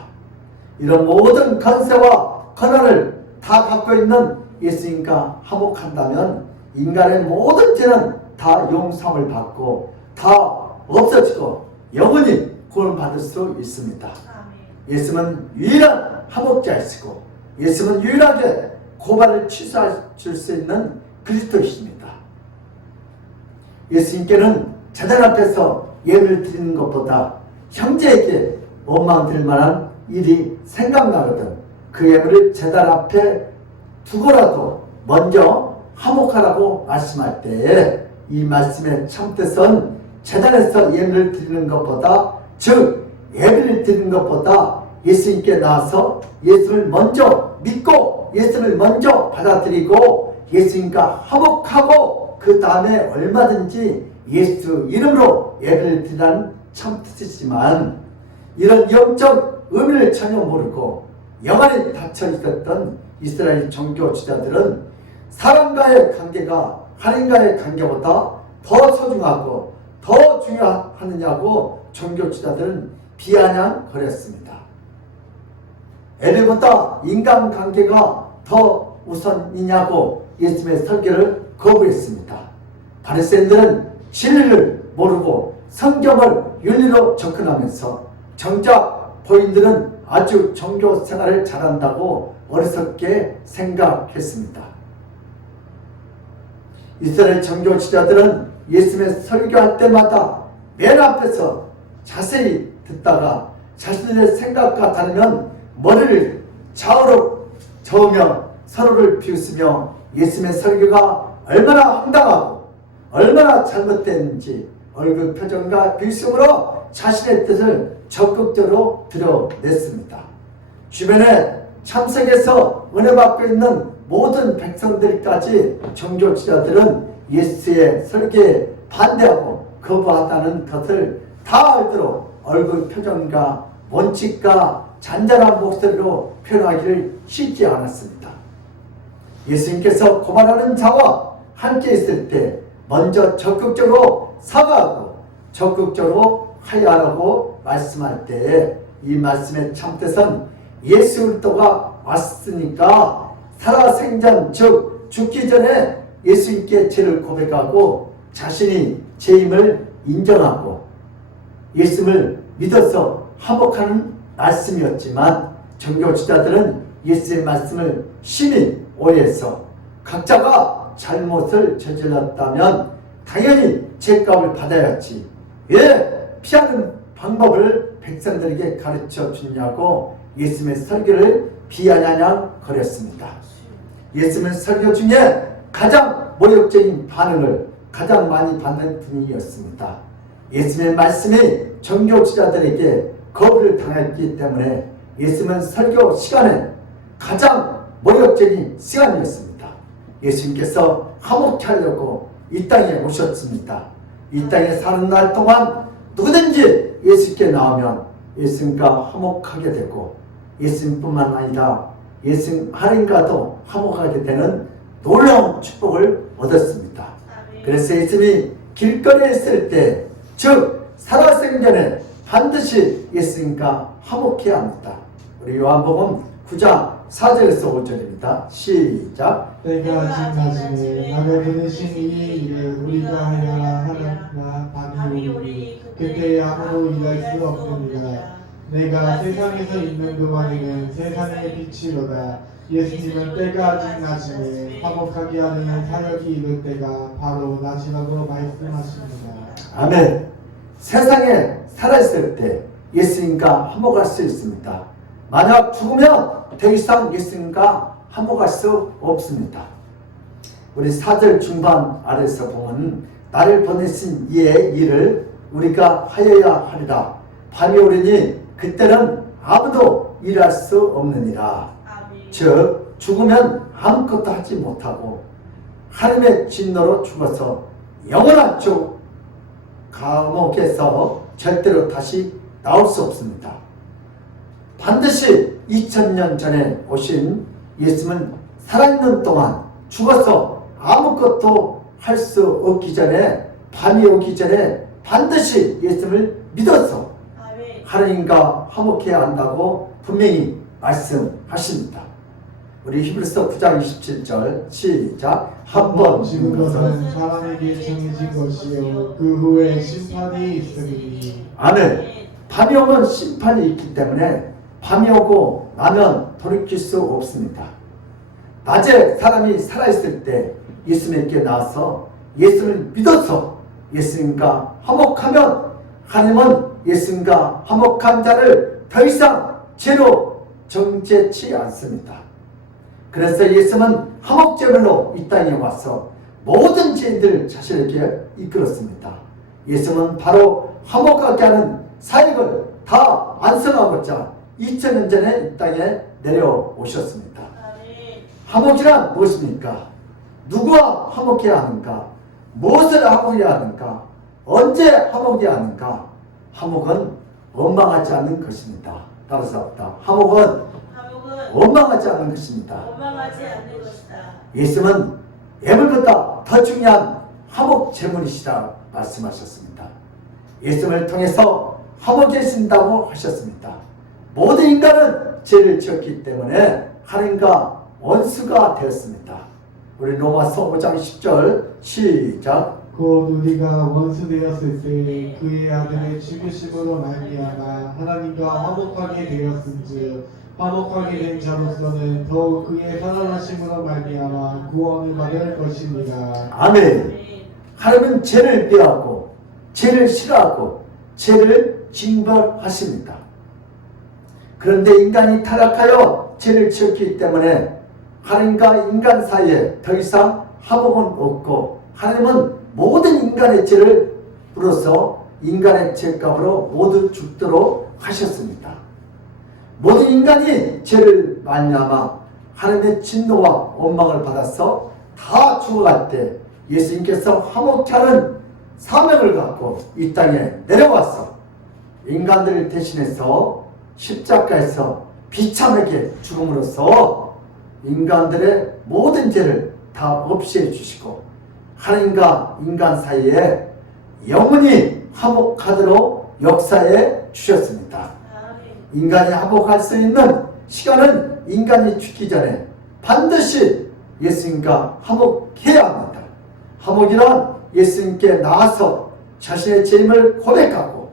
이런 모든 권세와 권한을 다 갖고 있는 예수님과 화목한다면 인간의 모든 죄는 다 용서를 받고 다 없어지고 영원히 구원받을 수 있습니다. 아멘. 예수는 유일한 화목자이시고 예수는 유일하게 고발을 취소해 줄 수 있는 그리스도이십니다. 예수님께는 제단 앞에서 예를 드리는 것보다 형제에게 원망 드릴 만한 일이 생각나거든 그 예물을 제단 앞에 두고라도 먼저 화목하라고 말씀할 때에 이 말씀의 참뜻은 제단에서 예물을 드리는 것보다 즉 예배를 드리는 것보다 예수님께 나와서 예수를 먼저 믿고 예수를 먼저 받아들이고 예수님과 화목하고 그 다음에 얼마든지 예수 이름으로 예배를 드리라는 참뜻이지만 이런 영적 의미를 전혀 모르고 영안에 닫혀 있었던 이스라엘 종교 지도자들은 사람과의 관계가 하나님과의 관계보다 더 소중하고 더 중요하느냐고 종교 지도자들은 비아냥거렸습니다. 예배보다 인간관계가 더 우선이냐고 예수님의 설교를 거부했습니다. 바리새인들은 진리를 모르고 성경을 윤리로 접근하면서 정작 본인들은 아주 종교 생활을 잘한다고 어리석게 생각했습니다. 이스라엘 종교 지도자들은 예수님의 설교할 때마다 맨 앞에서 자세히 듣다가 자신의 생각과 다르면 머리를 좌우로 저으며 서로를 비웃으며 예수님의 설교가 얼마나 황당하고 얼마나 잘못됐는지 얼굴 표정과 비웃음으로 자신의 뜻을 적극적으로 드러냈습니다. 주변에 참석해서 은혜 받고 있는 모든 백성들까지 종교 지도자들은 예수의 설교에 반대하고 거부하다는 것을 다 알도록 얼굴 표정과 원칙과 잔잔한 목소리로 표현하기를 쉽지 않았습니다. 예수님께서 고발하는 자와 함께 있을 때 먼저 적극적으로 사과하고 적극적으로 하야라고 말씀할 때 이 말씀의 참뜻은 예수 그리스도가 왔으니까 살아생전 즉 죽기 전에 예수님께 죄를 고백하고 자신이 죄임을 인정하고 예수님을 믿어서 화목하는 말씀이었지만 종교 지도자들은 예수의 말씀을 심히 오해해서 각자가 잘못을 저질렀다면 당연히 죄값을 받아야지 왜 피하는 방법을 백성들에게 가르쳐 주냐고 예수님의 설교를 비아냥거렸습니다. 예수님의 설교 중에 가장 모욕적인 반응을 가장 많이 받는 분이었습니다. 예수님의 말씀이 종교 지도자들에게 거부를 당했기 때문에 예수님은 설교 시간에 가장 모욕적인 시간이었습니다. 예수님께서 화목케 하려고 이 땅에 오셨습니다. 이 땅에 사는 날 동안 누구든지 예수님께 나오면 예수님과 화목하게 되고 예수님뿐만 아니라 예수님 하나님과도 화목하게 되는 놀라운 축복을 얻었습니다. 그래서 예수님이 길거리에 있을 때 즉 살아생전에 반드시 예수님과 화목해야 합니다. 우리 요한복음 9장 4절에서 5절입니다. 시작. 때가 지나시니 나를 부르신 이의 일을 우리가 하여라 하느나 밤이 오니 그때 아무도 일할 수 없느니라. 내가 세상에서 있는 동안에는 세상의 빛이로다. 예수님은 때가 아직 낮음에 화목하게 하려는 사역이 이를 때가 바로 낮이라고 말씀하십니다. 아멘. 세상에 살아있을 때 예수님과 화목할 수 있습니다. 만약 죽으면 더 이상 예수님과 화목할 수 없습니다. 우리 4절 중반 아래서 보면 나를 보내신 이의 일을 우리가 하여야 하리라. 밤이 오르니 그때는 아무도 일할 수 없느니라. 즉 죽으면 아무것도 하지 못하고 하나님의 진노로 죽어서 영원한 쪽 감옥에서 절대로 다시 나올 수 없습니다. 반드시 2000년 전에 오신 예수님은 살아있는 동안 죽어서 아무것도 할 수 없기 전에, 밤이 오기 전에 반드시 예수님을 믿어서 하나님과 화목해야 한다고 분명히 말씀하십니다. 우리 히브리서 9장 27절 시작. 한번 지은 것은 사람에게 정해진 것이요 그 후에 심판이 있으리니. 아멘. 밤이 오면 심판이 있기 때문에 밤이 오고 나면 돌이킬 수 없습니다. 낮에 사람이 살아있을 때 예수님께 나와서 예수님을 믿어서 예수님과 화목하면 하나님은 예수님과 화목한 자를 더 이상 죄로 정죄치 않습니다. 그래서 예수님은 화목제물로 이 땅에 와서 모든 죄인들 자신에게 이끌었습니다. 예수님은 바로 화목하게 하는 사역을 다 완성하고자 2000년 전에 이 땅에 내려오셨습니다. 화목이란 무엇입니까? 누구와 화목해야 하는가? 무엇을 화목해야 하는가? 언제 화목해야 하는가? 화목은 원망하지 않는 것입니다. 따라서 화목은 원망하지 않는 것입니다. 예수님은 예물보다 더 중요한 화목 제물이시라 말씀하셨습니다. 예수님을 통해서 화목해진다고 하셨습니다. 모든 인간은 죄를 지었기 때문에 하나님과 원수가 되었습니다. 우리 로마서 5장 10절 시작. 곧 우리가 원수 되었을 때 그의 아들의 죽으심으로 말미암아 하나님과 화목하게 되었은즉 화목하게 된 자로서는 더욱 그의 살아나심으로 말미암아 구원을 받을 것이니라. 아멘. 하나님은 죄를 미워하고 죄를 싫어하고 죄를 징벌하십니다. 그런데 인간이 타락하여 죄를 지었기 때문에 하나님과 인간 사이에 더 이상 화목은 없고 하나님은 모든 인간의 죄를 불어서 인간의 죄값으로 모두 죽도록 하셨습니다. 모든 인간이 죄를 말미암아 하나님의 진노와 원망을 받아서 다 죽어갈 때 예수님께서 화목케 하는 사명을 갖고 이 땅에 내려와서 인간들을 대신해서 십자가에서 비참하게 죽음으로써 인간들의 모든 죄를 다 없애 주시고 하나님과 인간 사이에 영원히 화목하도록 역사해 주셨습니다. 인간이 화목할 수 있는 시간은 인간이 죽기 전에 반드시 예수님과 화목해야 합니다. 화목이란 예수님께 나와서 자신의 죄임을 고백하고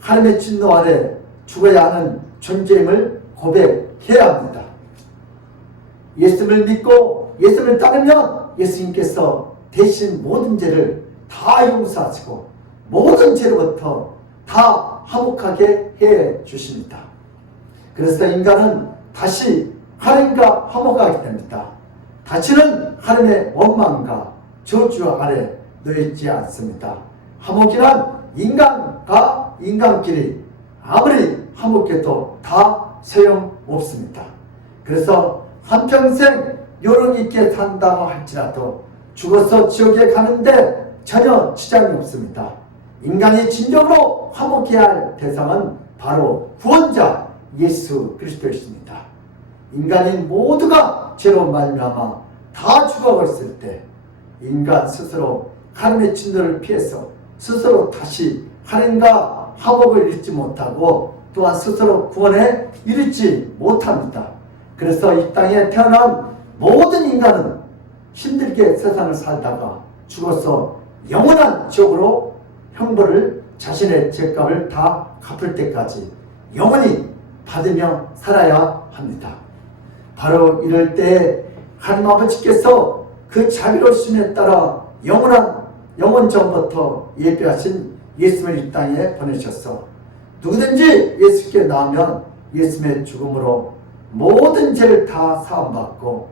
하나님의 진노 아래 죽어야 하는 존재임을 고백해야 합니다. 예수님을 믿고 예수님을 따르면 예수님께서 대신 모든 죄를 다 용서하시고 모든 죄로부터 다 화목하게 해 주십니다. 그래서 인간은 다시 하나님과 화목하게 됩니다. 다시는 하나님의 원망과 저주 아래 놓여있지 않습니다. 화목이란 인간과 인간끼리 아무리 화목해도 다 소용없습니다. 그래서 한평생 요령 있게 산다고 할지라도 죽어서 지옥에 가는데 전혀 지장이 없습니다. 인간이 진정으로 화목해야 할 대상은 바로 구원자 예수 그리스도이십니다. 인간인 모두가 죄로 말미암아 다 죽어가 있을 때 인간 스스로 하나님의 진노를 피해서 스스로 다시 하나님과 화목을 이루지 못하고 또한 스스로 구원에 이르지 못합니다. 그래서 이 땅에 태어난 모든 인간은 힘들게 세상을 살다가 죽어서 영원한 지옥으로 형벌을 자신의 죄값을 다 갚을 때까지 영원히 받으며 살아야 합니다. 바로 이럴 때 하나님 아버지께서 그 자비로우심에 따라 영원 전부터 예비하신 예수님을 이 땅에 보내셨어. 누구든지 예수께 나오면 예수님의 죽음으로 모든 죄를 다 사함받고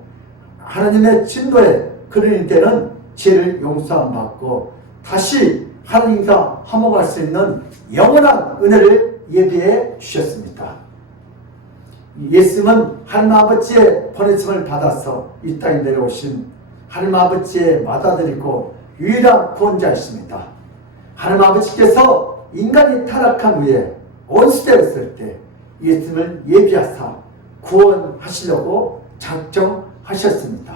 하나님의 진노에 근원이 되는 죄를 용서함받고 다시 하나님과 화목할 수 있는 영원한 은혜를 예비해 주셨습니다. 예수님은 하나님 아버지의 보내심을 받아서 이 땅에 내려오신 하나님 아버지의 맏아들이고 유일한 구원자이십니다. 하나님 아버지께서 인간이 타락한 후에 원수되었을 때 예수님을 예비하사 구원하시려고 작정하셨습니다.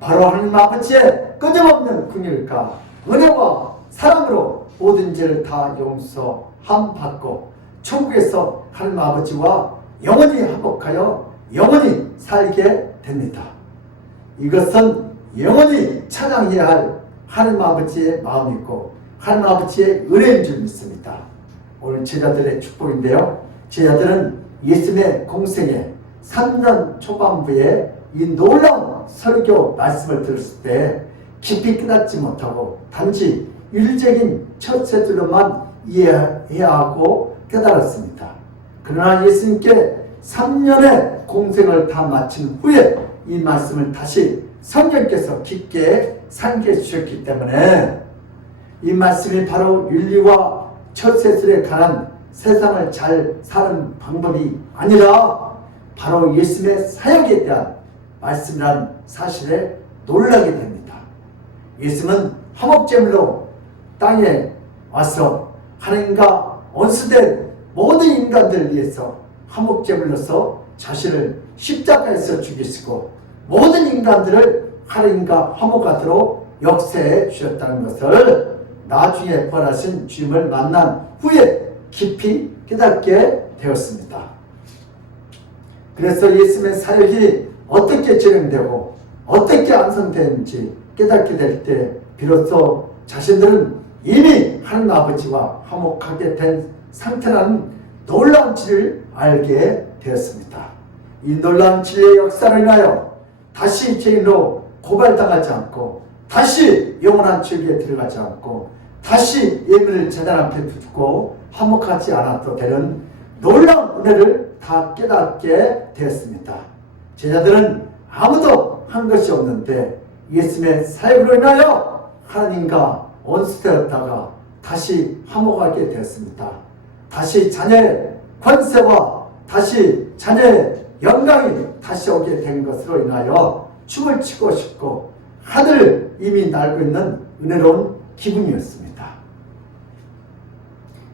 바로 하나님 아버지의 끊임없는 긍휼과 은혜와 사랑으로 모든 죄를 다 용서함 받고 천국에서 하나님 아버지와 영원히 화목하여 영원히 살게 됩니다. 이것은 영원히 찬양해야 할 하나님 아버지의 마음이고 하나님 아버지의 은혜인 줄 믿습니다. 오늘 제자들의 축복인데요. 제자들은 예수님의 공생의 3년 초반부에 이 놀라운 설교 말씀을 들었을 때 깊이 깨닫지 못하고 단지 윤리적인 첫 세줄로만 이해해야 하고 깨달았습니다. 그러나 예수님께 3년의 공생을 다 마친 후에 이 말씀을 다시 성령께서 깊게 상기해 주셨기 때문에 이 말씀이 바로 윤리와 첫 세술에 관한 세상을 잘 사는 방법이 아니라 바로 예수님의 사역에 대한 말씀이라는 사실에 놀라게 됩니다. 예수님은 화목제물로 땅에 와서 하나님과 원수된 모든 인간들을 위해서 화목제물로서 자신을 십자가에서 죽이시고 모든 인간들을 하나님과 화목하도록 역사해 주셨다는 것을 나중에 부활하신 주님을 만난 후에 깊이 깨닫게 되었습니다. 그래서 예수님의 사역이 어떻게 진행되고 어떻게 완성되는지 깨닫게 될 때 비로소 자신들은 이미 하나님 아버지와 화목하게 된 상태라는 놀라운 진리를 알게 되었습니다. 이 놀라운 진리의 역사를 인하여 다시 죄인으로 고발당하지 않고 다시 영원한 지옥에 들어가지 않고 다시 예물을 제단 앞에 두고 화목하지 않아도 되는 놀라운 은혜를 다 깨닫게 되었습니다. 제자들은 아무도 한 것이 없는데 예수님의 사역으로 인하여 하나님과 원수되었다가 다시 화목하게 되었습니다. 다시 자녀의 권세와 다시 자녀의 영광이 다시 오게 된 것으로 인하여 춤을 추고 싶고 하늘 이미 날고 있는 은혜로운 기분이었습니다.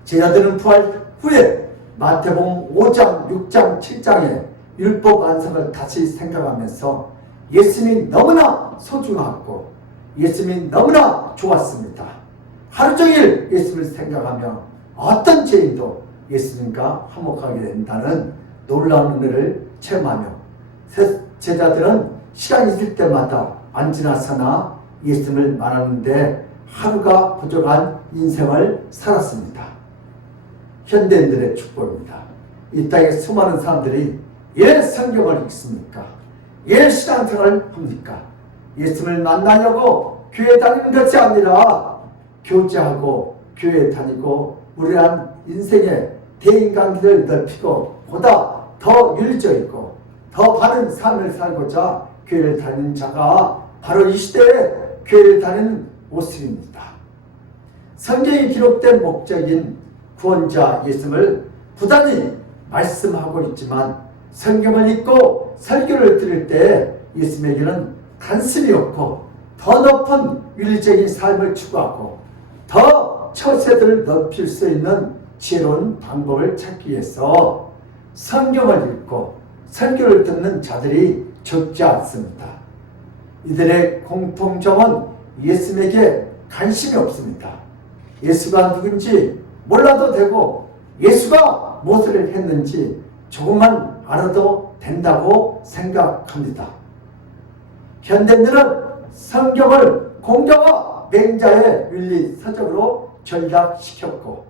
제자들은 부활 후에 마태복음 5장, 6장, 7장의 율법 완성을 다시 생각하면서 예수님이 너무나 소중하고 예수님이 너무나 좋았습니다. 하루 종일 예수님을 생각하며 어떤 죄인도 예수님과 화목하게 된다는 놀라운 은혜를 체험하며 제자들은 시간이 있을 때마다 안 지나서나 예수님을 말하는데 하루가 부족한 인생을 살았습니다. 현대인들의 축복입니다. 이 땅에 수많은 사람들이 왜 성경을 읽습니까? 왜 신앙생활을 합니까? 예수님을 만나려고 교회 다니는 것이 아니라 교제하고 교회 다니고 우리한 인생의 대인관계를 넓히고 보다 더 윤리적이고 더 바른 삶을 살고자 교회를 다니는 자가 바로 이 시대에 교회를 다니는 모습입니다. 성경에 기록된 목적인 구원자 예수님을 부단히 말씀하고 있지만 성경을 읽고 설교를 들을 때 예수님에게는 관심이 없고 더 높은 윤리적인 삶을 추구하고 더 처세들을 넓힐 수 있는 지혜로운 방법을 찾기 위해서 성경을 읽고 설교를 듣는 자들이 적지 않습니다. 이들의 공통점은 예수님에게 관심이 없습니다. 예수가 누군지 몰라도 되고 예수가 무엇을 했는지 조금만 알아도 된다고 생각합니다. 현대인들은 성경을 공자와 맹자의 윤리 서적으로 전락시켰고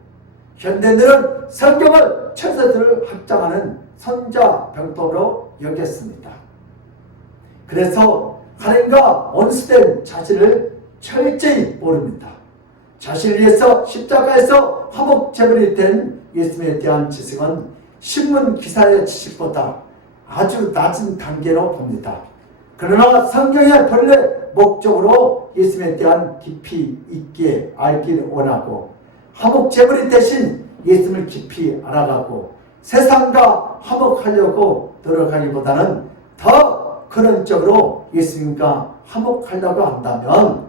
현대인들은 성경을 처세술을 확장하는 선자병법으로 여겼습니다. 그래서 하나님과 원수된 자신을 철저히 모릅니다. 자신을 위해서 십자가에서 화목제물이 된 예수님에 대한 지식은 신문 기사의 지식보다 아주 낮은 단계로 봅니다. 그러나 성경의 본래 목적으로 예수님에 대한 깊이 있게 알기를 원하고 화목제물이 대신 예수님을 깊이 알아가고 세상과 화목하려고 노력하기보다는 더 근원적으로 예수님과 화목하려고 한다면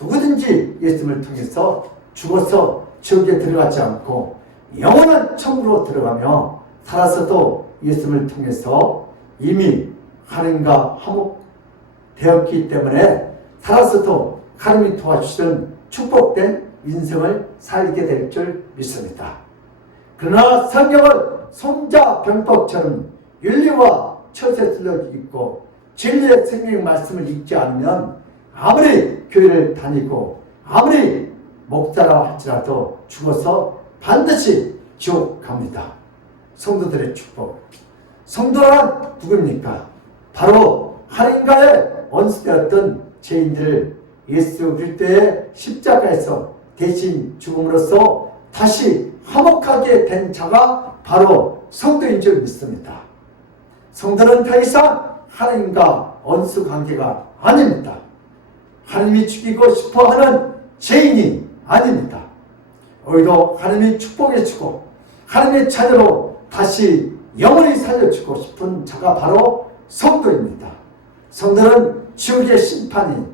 누구든지 예수님을 통해서 죽어서 지옥에 들어가지 않고 영원한 천국으로 들어가며 살아서도 예수님을 통해서 이미 하나님과 화목되었기 때문에 살아서도 하나님이 도와주시는 축복된 인생을 살게 될 줄 믿습니다. 그러나 성경을 손자병법처럼 윤리와 처세술로 읽고 진리의 생명 말씀을 읽지 않으면 아무리 교회를 다니고 아무리 목사라 할지라도 죽어서 반드시 지옥 갑니다. 성도들의 축복. 성도란 누굽니까? 바로 하나님과의 원수되었던 죄인들을 예수 그리스도의 십자가에서 대신 죽음으로써 다시 화목하게 된 자가 바로 성도인 줄 믿습니다. 성도는 더 이상 하나님과 원수 관계가 아닙니다. 하나님이 죽이고 싶어하는 죄인이 아닙니다. 오히려 하나님이 축복해 주고 하나님의 자녀로 다시 영원히 살려주고 싶은 자가 바로 성도입니다. 성도는 지옥의 심판이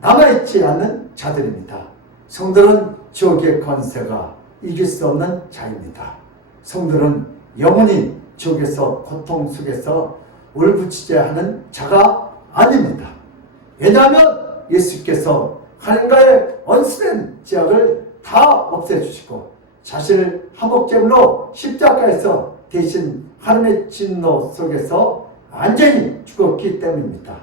남아있지 않는 자들입니다. 성도는 지옥의 권세가 이길 수 없는 자입니다. 성도는 영원히 지옥에서 고통 속에서 울부짖어야 하는 자가 아닙니다. 왜냐하면 예수께서 하나님과의 원수된 죄악을 다 없애주시고 자신을 화목제물로 십자가에서 대신 하나님의 진노 속에서 완전히 죽었기 때문입니다.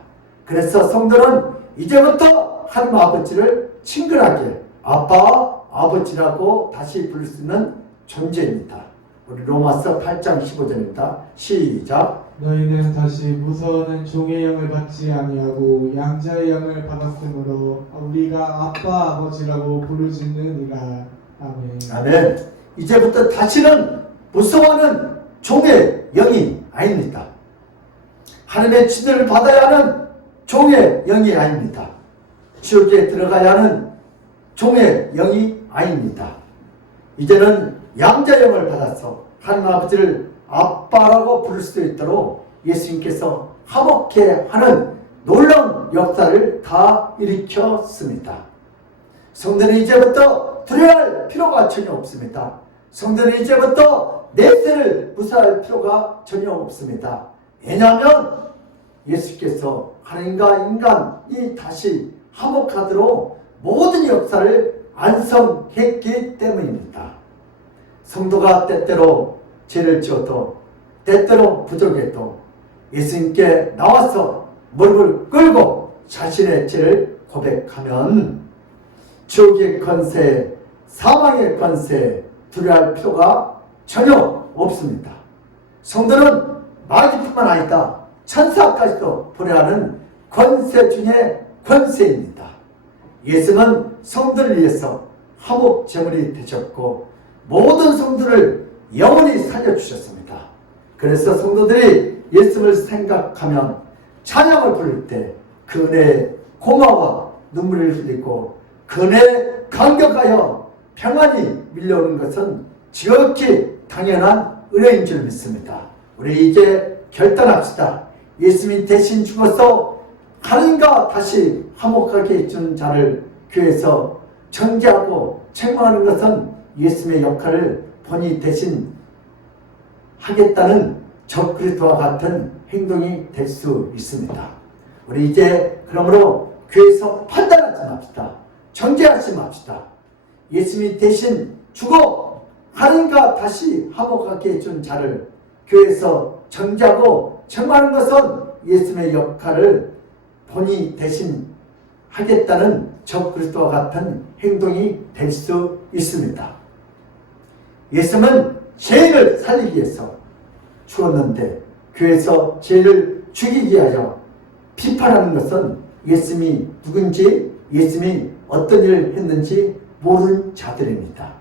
그래서 성도는 이제부터 하나님 아버지를 친근하게 아빠, 아버지라고 다시 부를 수 있는 존재입니다. 우리 로마서 8장 15절입니다. 시작. 너희는 다시 무서워하는 종의 영을 받지 아니하고 양자의 영을 받았으므로 우리가 아빠 아버지라고 부르짖느니라. 아멘. 아멘. 이제부터 다시는 무서워하는 종의 영이 아닙니다. 하나님의 진노를 받아야 하는 종의 영이 아닙니다. 지옥에 들어가야 하는 종의 영이 아닙니다. 이제는 양자 영을 받아서 하나님 아버지를 아빠라고 부를 수 있도록 예수님께서 화목해 하는 놀라운 역사를 다 일으켰습니다. 성도는 이제부터 두려워할 필요가 전혀 없습니다. 성도는 이제부터 내세를 무사할 필요가 전혀 없습니다. 왜냐하면 예수께서 하나님과 인간이 다시 화목하도록 모든 역사를 완성했기 때문입니다. 성도가 때때로 죄를 지어도 때때로 부족해도 예수님께 나와서 무릎을 꿇고 자신의 죄를 고백하면 지옥의 권세, 사망의 권세 두려워할 필요가 전혀 없습니다. 성도는 마귀뿐만 아니다 천사까지도 불허하는 권세 중에 권세입니다. 예수는 성도를 위해서 화목제물이 되셨고 모든 성도를 영원히 살려주셨습니다. 그래서 성도들이 예수를 생각하면 찬양을 부를 때 그 은혜에 고마워 눈물을 흘리고 그 은혜에 감격하여 평안이 밀려오는 것은 지극히 당연한 은혜인 줄 믿습니다. 우리 이제 결단합시다. 예수님이 대신 죽어서 하나님과 다시 화목하게 해준 자를 교회에서 정죄하고 책망하는 것은 예수님의 역할을 본인이 대신 하겠다는 적그리스도와 같은 행동이 될 수 있습니다. 우리 이제 그러므로 교회에서 판단하지 맙시다. 정죄하지 맙시다. 예수님이 대신 죽어 하나님과 다시 화목하게 해준 자를 교회에서 정죄하고 책망하는 것은 예수님의 역할을 본인이 대신 하겠다는 적그리스도와 같은 행동이 될 수 있습니다. 예수님은 죄인을 살리기 위해서 죽었는데 교회에서 죄를 죽이기 위하여 비판하는 것은 예수님이 누군지, 예수님이 어떤 일을 했는지 모르는 자들입니다.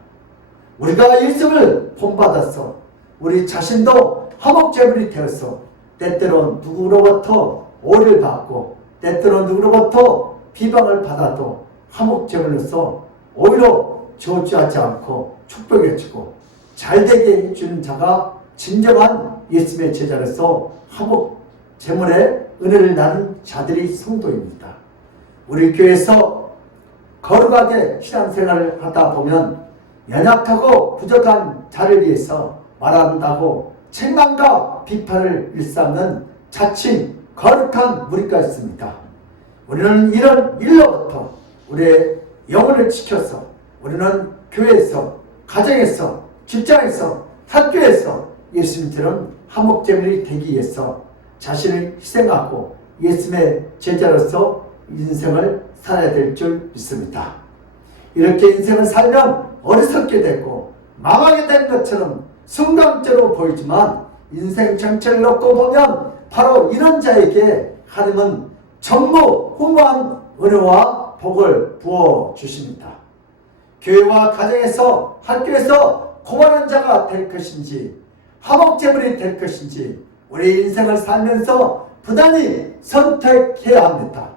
우리가 예수님을 본받아서 우리 자신도 화목제물이 되어서 때때로 누구로부터 오해를 받고 때때로 누구로부터 비방을 받아도 화목제물로서 오히려 저주하지 않고 축복해주고 잘되게 해주는 자가 진정한 예수님의 제자로서 화목제물의 은혜를 나눈 자들이 성도입니다. 우리 교회에서 거룩하게 신앙생활을 하다 보면 연약하고 부족한 자를 위해서 말한다고 책망과 비판을 일삼는 자칭 거룩한 무리가 있습니다. 우리는 이런 일로부터 우리의 영혼을 지켜서 우리는 교회에서, 가정에서, 직장에서, 학교에서 예수님처럼 화목제물이 되기 위해서 자신을 희생하고 예수님의 제자로서 인생을 살아야 될 줄 믿습니다. 이렇게 인생을 살면 어리석게 되고 망하게 된 것처럼 순간적으로 보이지만 인생 전체를 놓고 보면 바로 이런 자에게 하나님은 전무후무한 은혜와 복을 부어주십니다. 교회와 가정에서 학교에서 고만한 자가 될 것인지 화목제물이 될 것인지 우리 인생을 살면서 부단히 선택해야 합니다.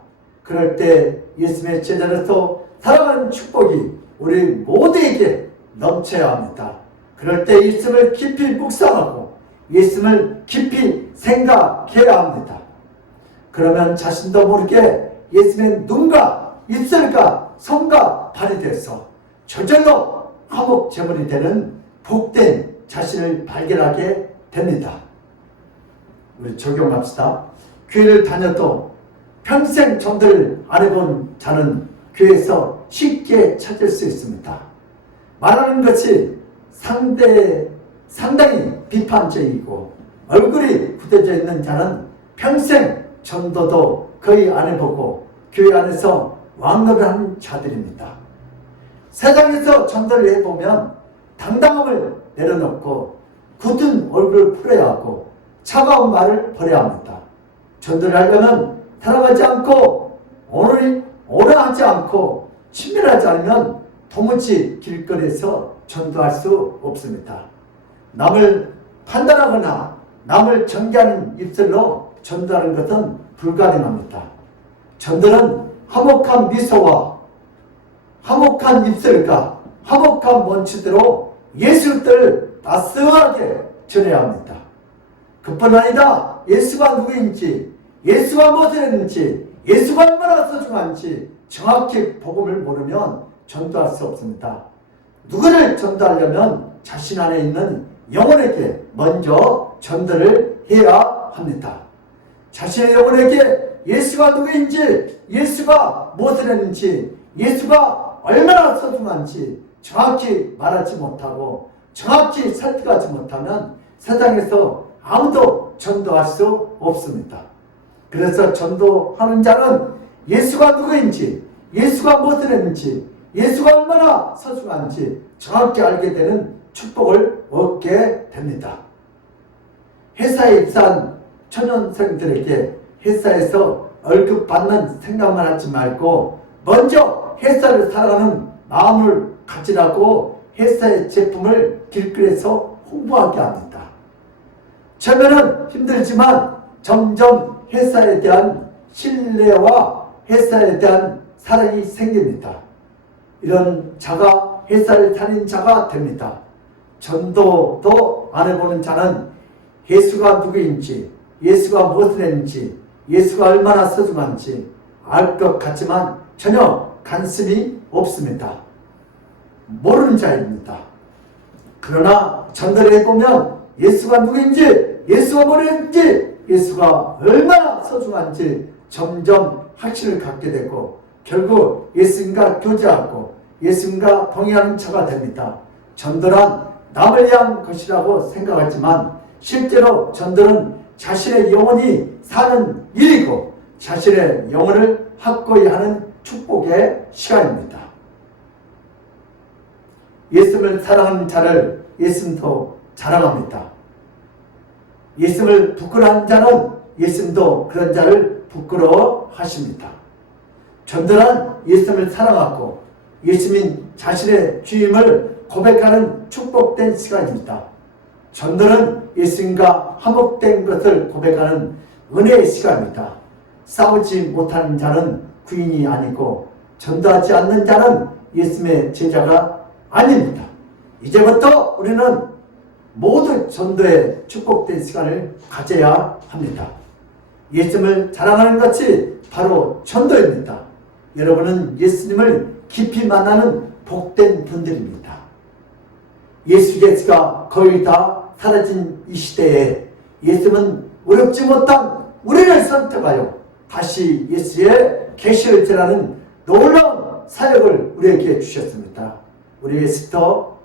그럴 때 예수님의 제자로서 살아가는 축복이 우리 모두에게 넘쳐야 합니다. 그럴 때 예수님을 깊이 묵상하고 예수님을 깊이 생각해야 합니다. 그러면 자신도 모르게 예수님의 눈과 입술과 손과 발이 돼서 저절로 화목제물이 되는 복된 자신을 발견하게 됩니다. 우리 적용합시다. 교회를 다녀도 평생 전도를 안 해본 자는 교회에서 쉽게 찾을 수 있습니다. 말하는 것이 상당히 비판적이고 얼굴이 굳어져 있는 자는 평생 전도도 거의 안 해보고 교회 안에서 왕노를 하는 자들입니다. 세상에서 전도를 해보면 당당함을 내려놓고 굳은 얼굴을 풀어야 하고 차가운 말을 버려야 합니다. 전도를 하려면 살아가지 않고 오래 하지 않고 친밀하지 않으면 도무지 길거리에서 전도할 수 없습니다. 남을 판단하거나 남을 정죄하는 입술로 전도하는 것은 불가능합니다. 전도는 화목한 미소와 화목한 입술과 화목한 원치대로 예수 뜻을 따스하게 전해야 합니다. 그뿐 아니라 예수가 누구인지, 예수가 무엇을 했는지, 예수가 얼마나 소중한지 정확히 복음을 모르면 전도할 수 없습니다. 누구를 전도하려면 자신 안에 있는 영혼에게 먼저 전도를 해야 합니다. 자신의 영혼에게 예수가 누구인지, 예수가 무엇을 했는지, 예수가 얼마나 소중한지 정확히 말하지 못하고 정확히 설득하지 못하면 세상에서 아무도 전도할 수 없습니다. 그래서 전도하는 자는 예수가 누구인지, 예수가 무엇을 했는지, 예수가 얼마나 소중한지 정확히 알게 되는 축복을 얻게 됩니다. 회사에 입사한 초년생들에게 회사에서 월급 받는 생각만 하지 말고 먼저 회사를 살아가는 마음을 가지라고 회사의 제품을 길거리에서 홍보하게 합니다. 처음에는 힘들지만 점점 회사에 대한 신뢰와 회사에 대한 사랑이 생깁니다. 이런 자가 회사를 다닌 자가 됩니다. 전도도 안 해보는 자는 예수가 누구인지, 예수가 무엇을 했는지, 예수가 얼마나 소중한지 알 것 같지만 전혀 관심이 없습니다. 모르는 자입니다. 그러나 전도를 해보면 예수가 누구인지, 예수가 뭘 했는지, 예수가 얼마나 소중한지 점점 확신을 갖게 되고 결국 예수님과 교제하고 예수님과 동행하는 자가 됩니다. 전도란 남을 위한 것이라고 생각하지만 실제로 전도는 자신의 영혼이 사는 일이고 자신의 영혼을 확고히 하는 축복의 시간입니다. 예수님을 사랑하는 자를 예수님도 자랑합니다. 예수님을 부끄러워하는 자는 예수님도 그런 자를 부끄러워하십니다. 전도란 예수님을 사랑하고 예수님 자신의 주임을 고백하는 축복된 시간입니다. 전도는 예수님과 화목된 것을 고백하는 은혜의 시간입니다. 싸우지 못하는 자는 구인이 아니고 전도하지 않는 자는 예수님의 제자가 아닙니다. 이제부터 우리는 모두 전도의 축복된 시간을 가져야 합니다. 예수님을 자랑하는 것이 바로 전도입니다. 여러분은 예수님을 깊이 만나는 복된 분들입니다. 예수께서가 거의 다 사라진 이 시대에 예수님은 어렵지 못한 우리를 선택하여 다시 예수의 계시를 전하는 놀라운 사역을 우리에게 주셨습니다. 우리 에스더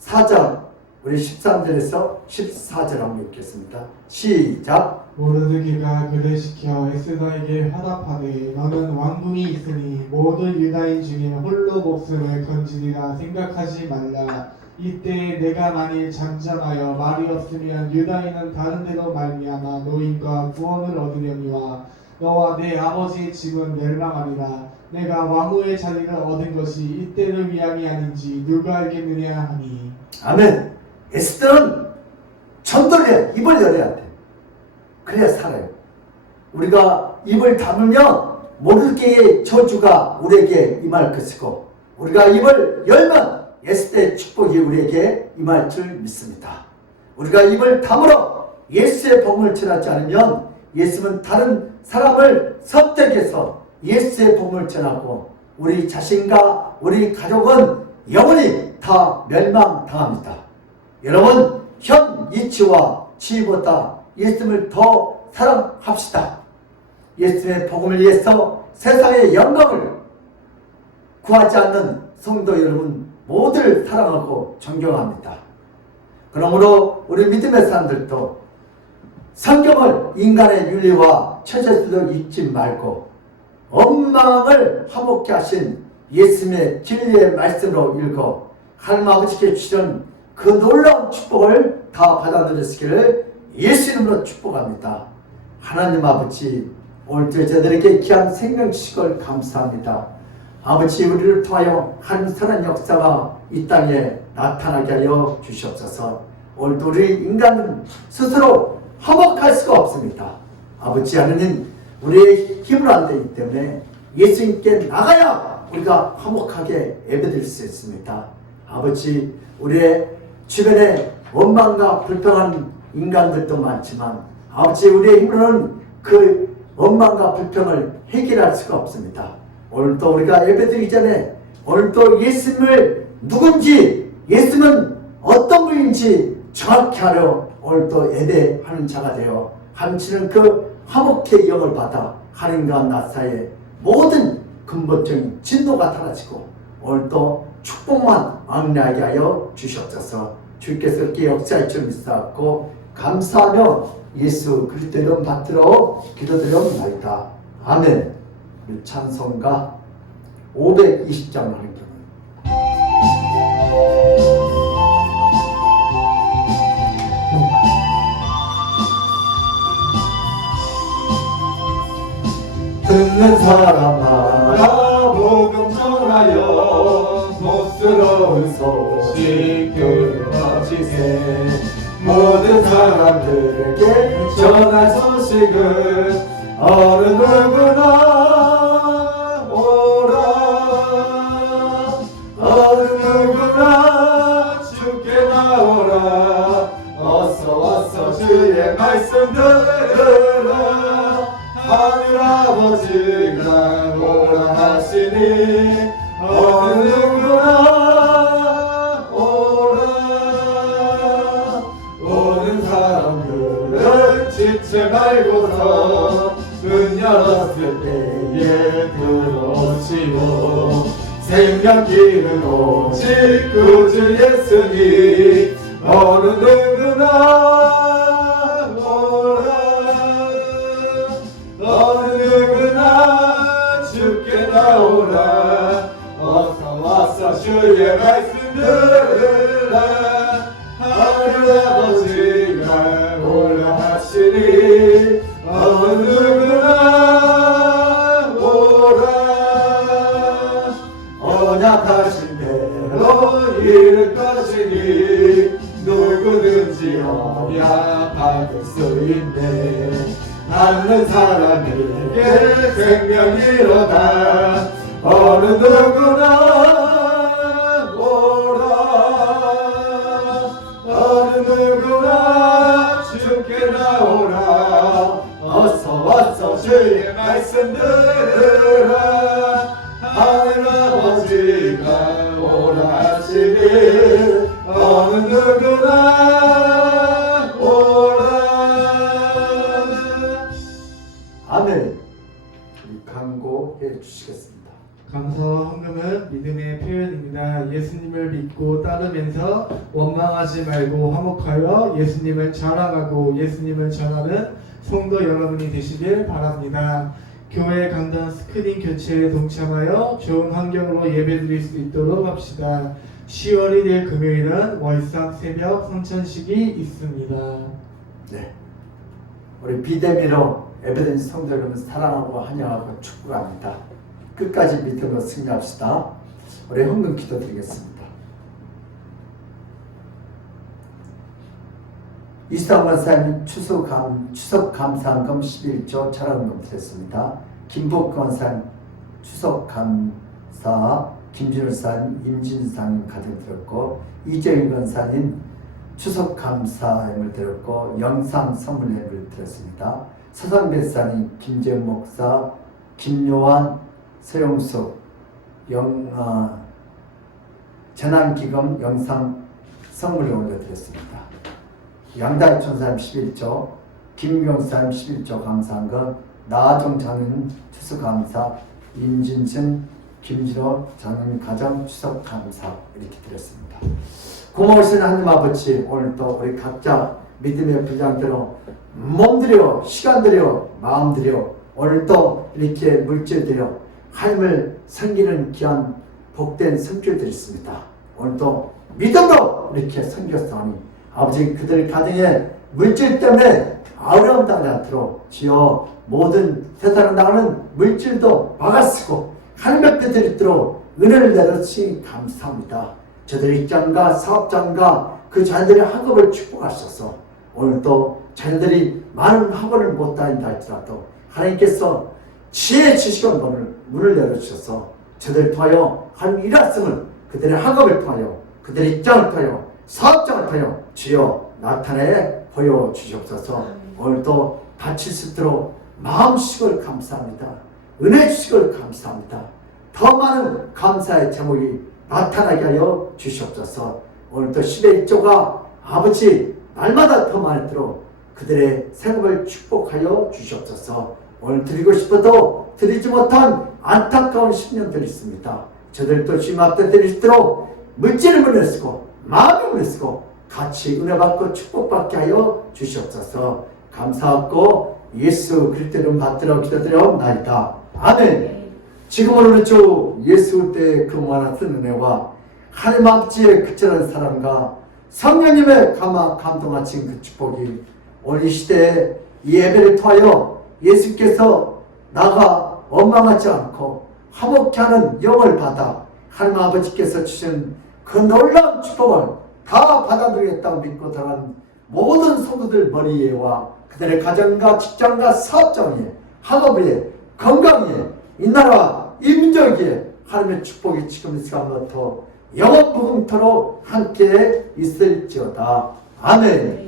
4장 우리 13절에서 14절 한번 읽겠습니다. 시작. 모르드게가 그를 시켜 에스더에게 화답하되 너는 왕궁이 있으니 모든 유다인 중에 홀로 목숨을 건지리라 생각하지 말라. 이때 내가 만일 잠잠하여 말이 없으면 유다인은 다른 데로 말미암아 노임과 구원을 얻으려니와 너와 내 아버지의 집은 멸망하리라. 내가 왕후의 자리를 얻은 것이 이때를 위함이 아닌지 누가 알겠느냐 하니. 아멘. 에스더는 전도를 해야, 입을 열어야 돼. 그래야 살아요. 우리가 입을 닫으면 모르게의 저주가 우리에게 임할 것이고 우리가 입을 열면 에스더의 축복이 우리에게 임할 줄 믿습니다. 우리가 입을 다물어 예수의 복음을 전하지 않으면 예수는 다른 사람을 선택해서 예수의 복음을 전하고 우리 자신과 우리 가족은 영원히 다 멸망당합니다. 여러분, 현 이치와 지위보다 예수님을 더 사랑합시다. 예수님의 복음을 위해서 세상의 영광을 구하지 않는 성도 여러분 모두를 사랑하고 존경합니다. 그러므로 우리 믿음의 사람들도 성경을 인간의 윤리와 처세수도 읽지 말고 원망을 화목케 하신 예수님의 진리의 말씀으로 읽어 하나님 아버지께 주시는 그 놀라운 축복을 다 받아들였기를 예수 이름으로 축복합니다. 하나님 아버지, 오늘도 저들에게 귀한 생명 주시걸 감사합니다. 아버지, 우리를 통하여 한선한 역사가 이 땅에 나타나게 하여 주시옵소서. 오늘도 우리 인간은 스스로 화목할 수가 없습니다. 아버지 하나님, 우리의 힘으로 안 되기 때문에 예수님께 나가야 우리가 화목하게 예배드릴 수 있습니다. 아버지, 우리의 주변에 원망과 불평한 인간들도 많지만 아버지, 우리의 힘으로는 그 원망과 불평을 해결할 수가 없습니다. 오늘도 우리가 예배드리기 전에 오늘도 예수님을 누군지, 예수는 어떤 분인지 정확히 하려 오늘도 예배하는 자가 되어 함치는 그 화목의 영을 받아 하나님과 나 사이에 모든 근본적인 진노가 사라지고 오늘도 축복만 왕래하게 하여 주시옵소서. 주께서 이렇게 역사할 줄 믿사옵고 감사하며 예수 그리스도 이름 받들어 기도드려옵나이다. 아멘. 우리 찬송가 520장 하는 경우 듣는 사람마다 복음 전하여 복스러운 소식 들어주세. 모든 사람들에게 전할 소식은 어느 누구나 오라. 어느 누구나 주께 나오라. 어서 와서 주의 말씀 들으라. 하늘 아버지가 오라 하시니 어느 누구나 오라. 오는 사람들은 지체 말고서 문 열었을 때에 들어오시고 생명길은 오직 구주 예수니 어느 누구나 오라. 어느 누구나 주께 나오라. 어서 와서 주의 말씀 들으라. 하늘 아버지가 오라 하시니 어느 누구나 오라 언약하신 대로 이룰 것이니 누구든지 언약받을 수 있네 받는 사람에게 생명이로다 어느 누구나 오라 어느 누구나 주께 나오라 어서 와서 주의 말씀 들으라 하늘 아버지가 오라 하시니 어느 누구나 오라 아멘. 우리 강구해 주시겠습니다. 감사와 헌금은 믿음의 표현입니다. 예수님을 믿고 따르면서 원망하지 말고 화목하여 예수님을 자랑하고 예수님을 전하는 성도 여러분이 되시길 바랍니다. 교회 강단 스크린 교체에 동참하여 좋은 환경으로 예배드릴 수 있도록 합시다. 10월 1일 금요일은 월삭 새벽 성찬식이 있습니다. 네. 우리 비대미로 예배드린 성도 여러분 사랑하고 환영하고 축복합니다. 끝까지 믿음으로 승리합시다. 우리 헌금 기도드리겠습니다. 이수당 권사님 추석 감사헌금 11조 철학헌금 드렸습니다. 김복 권사님 추석 감사, 김준호 사님 임진상 가정 드렸고 이재윤 권사님 추석 감사함을 드렸고 영상 선물례를 드렸습니다. 서상배사님 김재훈 목사 김요한 서영숙 재난기금 영상 선물을 올려드렸습니다. 양다희 천사님 11조, 김명사님 11조 감사한것, 나아정 장인 추석감사, 임진승, 김진호 장인 가정 추석감사 이렇게 드렸습니다. 고마우신 하나님 아버지, 오늘도 우리 각자 믿음의 부장대로 몸들여, 시간들여, 마음들여 오늘도 이렇게 물질들여 하나님을 섬기는 귀한 복된 성결들이 있습니다. 오늘도 믿음으로 이렇게 섬겼사오니 아버지 그들 가정에 물질 때문에 어려움 당하지 않도록 주여 모든 세상에 나가는 물질도 막아쓰고 하나님 앞에 드리도록 은혜를 내려주시니 감사합니다. 저들의 입장과 사업장과 그 자녀들의 학업을 축복하셔서 오늘도 자녀들이 많은 학원을 못 다닌다 할지라도 하나님께서 지혜 지식을 문을 열어주셔서 저들을 통하여 하나님 일하심을 그들의 학업을 통하여 그들의 입장을 통하여 사업장을 통하여 주여 나타내 보여주시옵소서. 오늘도 바칠 수 있도록 마음식을 감사합니다. 은혜 주식을 감사합니다. 더 많은 감사의 제목이 나타나게 하여 주시옵소서. 오늘도 10의 1조가 아버지 날마다 더 많도록 그들의 생업을 축복하여 주시옵소서. 오늘 드리고 싶어도 드리지 못한 안타까운 10년들이 있습니다. 저들도 주님 앞에 드릴 수 있도록 물질을 문을 쓰고 마음을 문을 쓰고 같이 은혜 받고 축복받게 하여 주시옵소서. 감사하고 예수 그리스도 이름 받들어 기도드려옵나이다. 아멘. 지금은 우리 주 예수 때의 그 많았던 은혜와 하나님 아버지의 그처한 사랑과 성령님의 감동하신 그 축복이 오늘 이 시대에 이 예배를 통하여 예수께서 나가 원망하지 않고 화목케 하는 영을 받아 하나님 아버지께서 주신 그 놀라운 축복을 다 받아들이겠다고 믿고 들어간 모든 성도들 머리 위에와 그들의 가정과 직장과 사업장 위에 학업 위에 건강 위에 이 나라 이 민족 위에 하나님의 축복이 지금 이 시간부터 영원무궁토록 함께 있을지어다. 아멘.